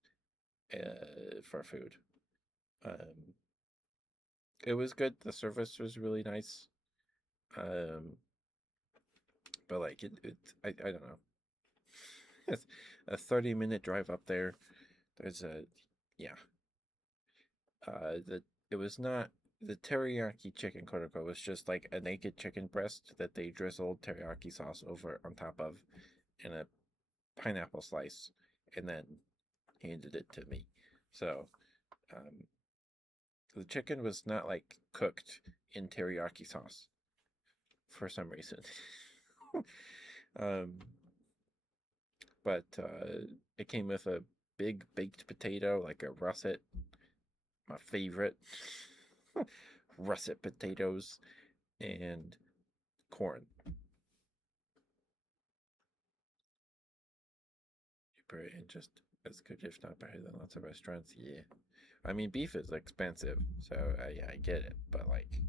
for food. Um, it was good. The service was really nice. Um, but like I don't know. It's a 30-minute drive up there. There's a yeah. The it was not the teriyaki chicken quote unquote was just like a naked chicken breast that they drizzled teriyaki sauce over on top of in a pineapple slice and then handed it to me. So um, the chicken was not like cooked in teriyaki sauce for some reason. um, but it came with a big baked potato, like a russet, my favorite. Russet potatoes and corn. And just as good, if not better, than lots of restaurants. Yeah, I mean beef is expensive, so yeah, I get it. But like,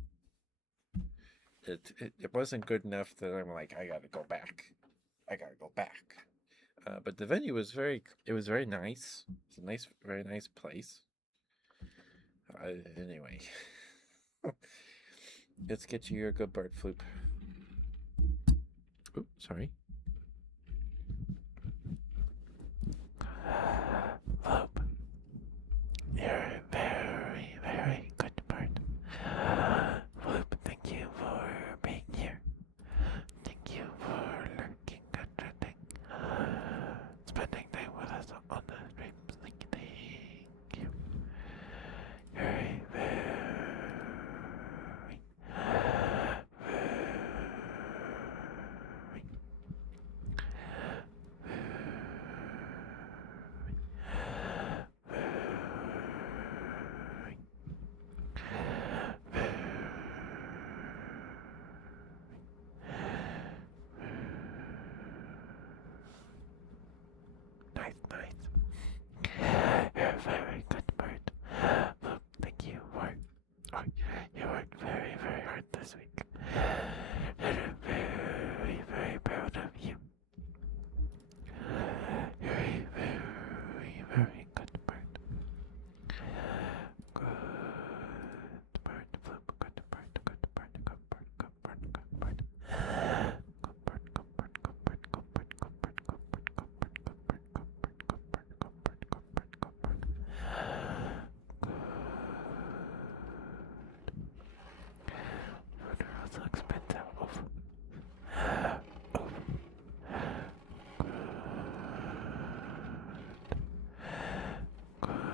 it wasn't good enough that I'm like, I gotta go back. I gotta go back. But the venue was it was very nice. It's a nice, very nice place. Anyway, let's get you your good bird floop. Oops, sorry. Loop, you're a very, very good bird. Loop, thank you for being here. Thank you for lurking under Nice, nice. You're a very good bird. Look, thank you for. Oh, you worked very, very hard this week. And I'm very, very proud of you. You're a very, very good bird. Good bird, Flip. Good bird, good bird, good bird, good bird, good bird. Good bird, good bird, good bird, good bird, good bird, good bird, good bird, good bird, good bird, good bird, good bird, good bird, good bird. Good. They're also expensive. Oof. Oof. Good.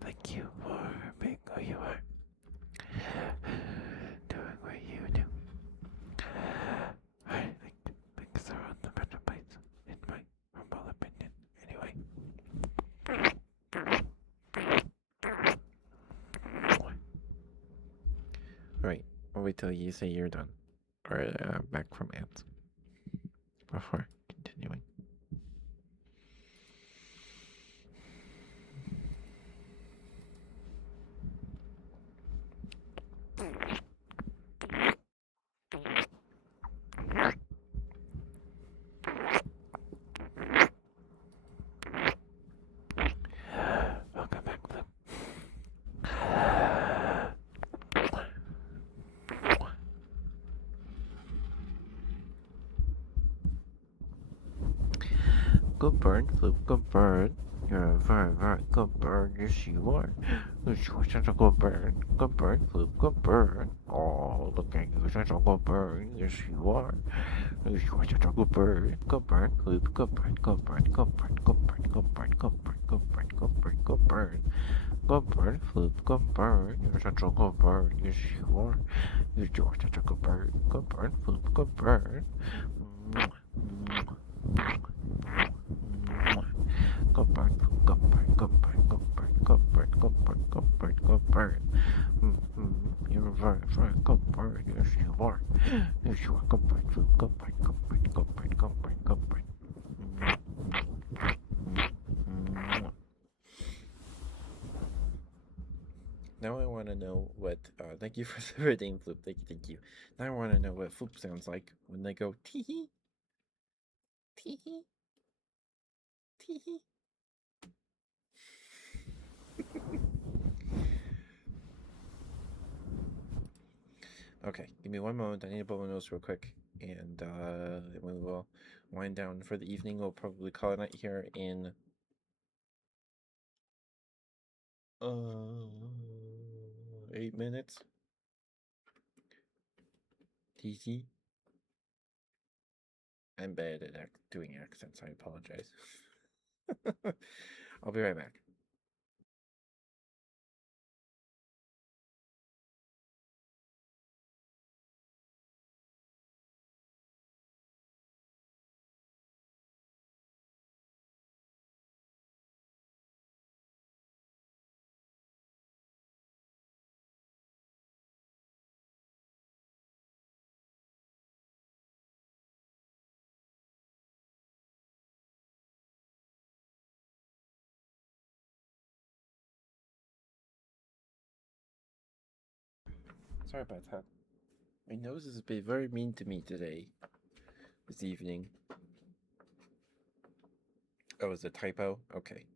Thank you for being who you are, doing what you do. I think things are on the better place, in my humble opinion. Anyway. Alright, I'll wait till you say you're done. Or back from ants. Before continuing. Welcome back, Flip. Good bird, Flip, good bird. You're a very, very good bird. Yes, you are. You're such a good bird. Good bird, Flip, good bird. Oh, look at you, such a good bird. Yes, you are. You're such a good bird. Good bird, Flip, good bird, good bird, good bird, good bird, good bird, good bird, good bird, good bird, good bird. Good bird, Flip, good bird. You're such a good bird. Yes, you are. You're such a good bird. Good bird, Flip, good bird. Good bird, good bird, good bird, good bird, good bird, good bird, good bird, good bird. You're a very, very good bird. Yes, you are. Yes, you are. Good bird, good bird, good bird, good bird, good bird, good bird. Now I want to know what. Thank you for the redeem, Floop. Thank you, thank you. Now I want to know what Floop sounds like when they go tee hee, tee hee, tee hee. Okay, give me one moment. I need to blow my nose real quick, and we will wind down for the evening. We'll probably call it night here in 8 minutes. TC. I'm bad at doing accents. I apologize. I'll be right back. Sorry about that. My nose has been very mean to me today. This evening. Oh, is it a typo? Okay.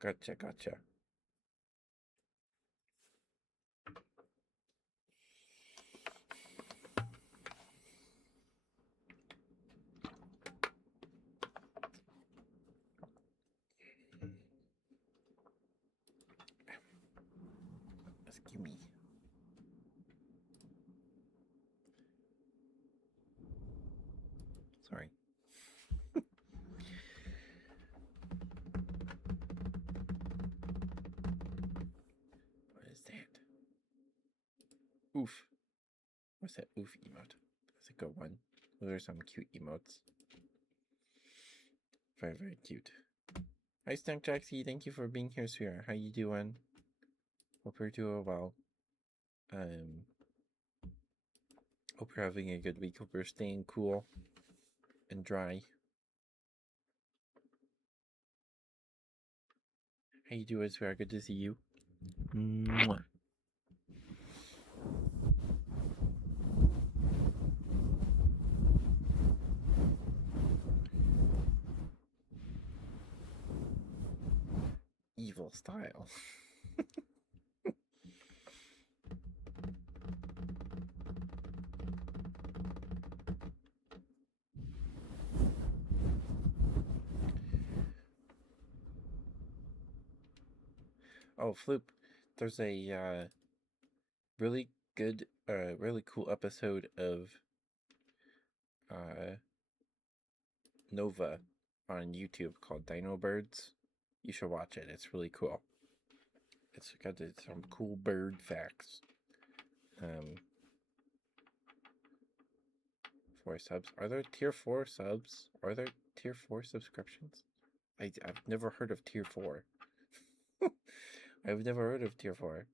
Gotcha. Excuse me. Sorry. What is that? Oof. What's that oof emote? That's a good one. Those are some cute emotes. Very cute. Hi, Stunk Jaxie. Thank you for being here, sweetheart. How you doing? Hope you're doing well. Hope you're having a good week. Hope you're staying cool and dry. How you doing, sweetheart? Good to see you. Mwah. Evil style. Oh, Floop, there's a really good, really cool episode of Nova on YouTube called Dino Birds. You should watch it. It's really cool. It's got some cool bird facts. 4 subs. Are there tier 4 subs? Are there tier 4 subscriptions? I've never heard of tier 4. I've never heard of tier 4.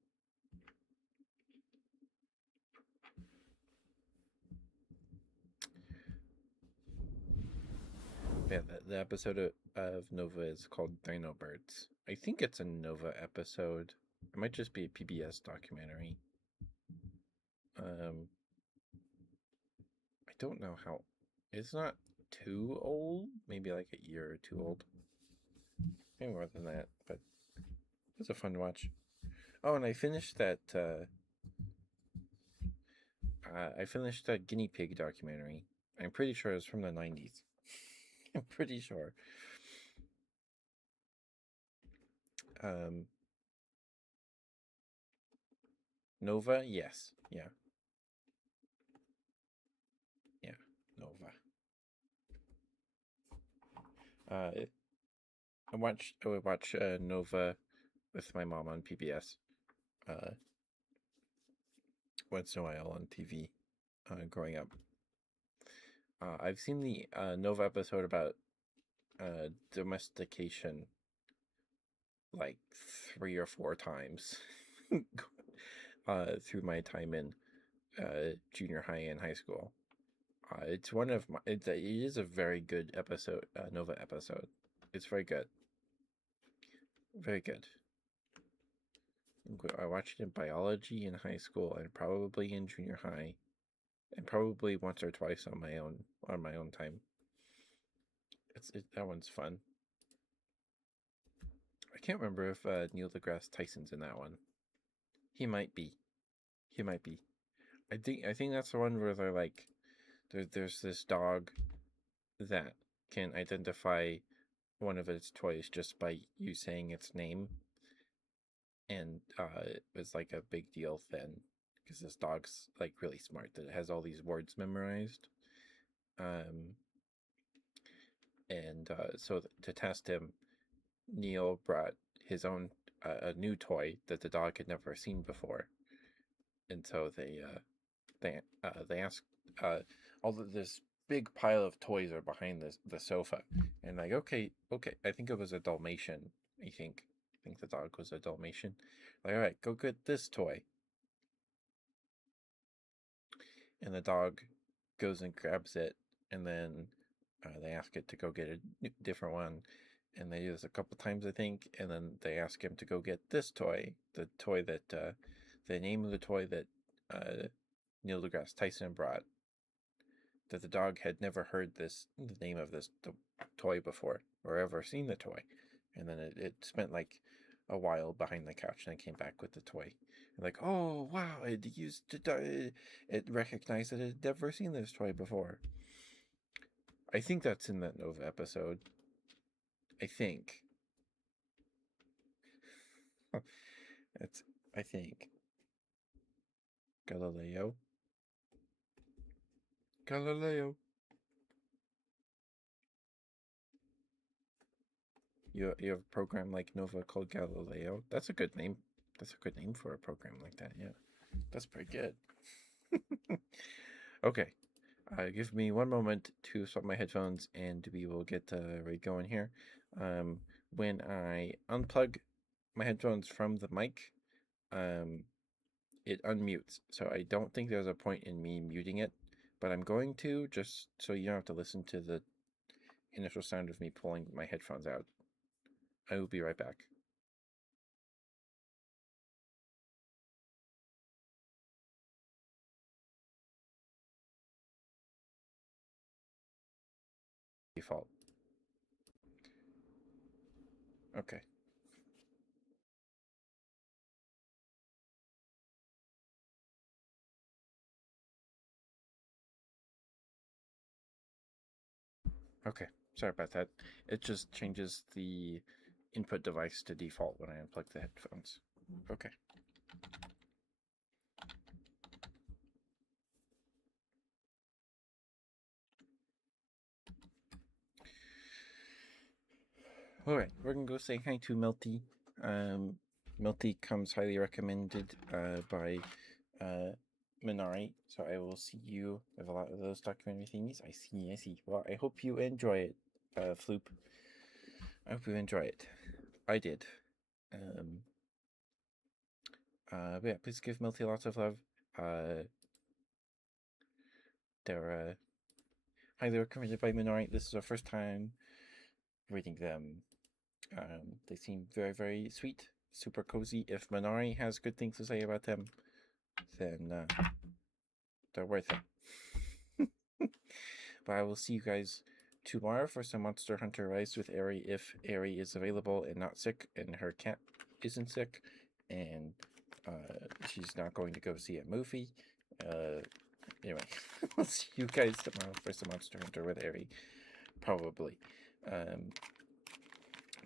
Yeah, the episode of Nova is called Dino Birds. I think it's a Nova episode. It might just be a PBS documentary. I don't know how. It's not too old. Maybe like a year or two old. Maybe more than that, but it was a fun watch. Oh, and I finished that. I finished that guinea pig documentary. I'm pretty sure it's from the 90s. I'm pretty sure. Nova, yes, yeah, Nova. I would watch Nova with my mom on PBS. Once in a while on TV. Growing up. I've seen the Nova episode about domestication like 3 or 4 times through my time in junior high and high school. It's one of my. It is a very good episode, Nova episode. It's very good. Very good. I watched it in biology in high school and probably in junior high, and probably once or twice on my own time. That one's fun. I can't remember if Neil deGrasse Tyson's in that one. He might be. I think that's the one where they're like, there's this dog that can identify one of its toys just by you saying its name, and it was like a big deal then because this dog's like really smart that it has all these words memorized. And so to test him, Neil brought his own a new toy that the dog had never seen before, and so they asked all of this big pile of toys are behind the sofa, and like okay, I think it was a Dalmatian. I think the dog was a Dalmatian. Like, all right, go get this toy, and the dog goes and grabs it, and then they ask it to go get a different one, and they do this a couple times, I think, and then they ask him to go get this toy, the toy that the name of the toy that Neil deGrasse Tyson brought, that the dog had never heard the name of this toy before or ever seen the toy, and then it spent like a while behind the couch, and I came back with the toy. And like, oh wow, it recognized that it had never seen this toy before. I think that's in that Nova episode. I think. It's I think. Galileo. Galileo. You have a program like Nova called Galileo. That's a good name. That's a good name for a program like that. Yeah, that's pretty good. Okay, give me one moment to swap my headphones and we will get right going here. When I unplug my headphones from the mic, it unmutes. So I don't think there's a point in me muting it, but I'm going to, just so you don't have to listen to the initial sound of me pulling my headphones out. I will be right back. Default. Okay. Okay. Sorry about that. It just changes the input device to default when I unplug the headphones. Okay. Alright, we're gonna go say hi to Melty. Melty comes highly recommended by Minari, so I will see you with a lot of those documentary thingies. I see. Well, I hope you enjoy it, Floop. I hope you enjoy it. I did. But yeah, please give Melty lots of love. They're highly recommended by Minari. This is our first time reading them. They seem very, very sweet, super cozy. If Minari has good things to say about them, then they're worth it. But I will see you guys tomorrow for some Monster Hunter Rise with Ari if Ari is available and not sick, and her cat isn't sick, and she's not going to go see a movie. Anyway, I'll see you guys tomorrow for some Monster Hunter with Ari, probably.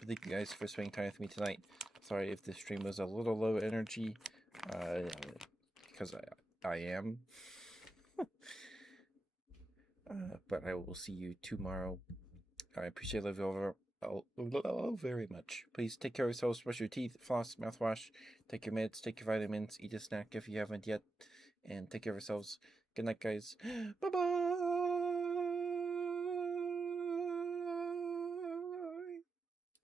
Thank you guys for spending time with me tonight. Sorry if the stream was a little low energy, because I am. But I will see you tomorrow. I appreciate love you all very much. Please take care of yourselves, brush your teeth, floss, mouthwash, take your meds, take your vitamins, eat a snack if you haven't yet, and take care of yourselves. Good night, guys. Bye bye.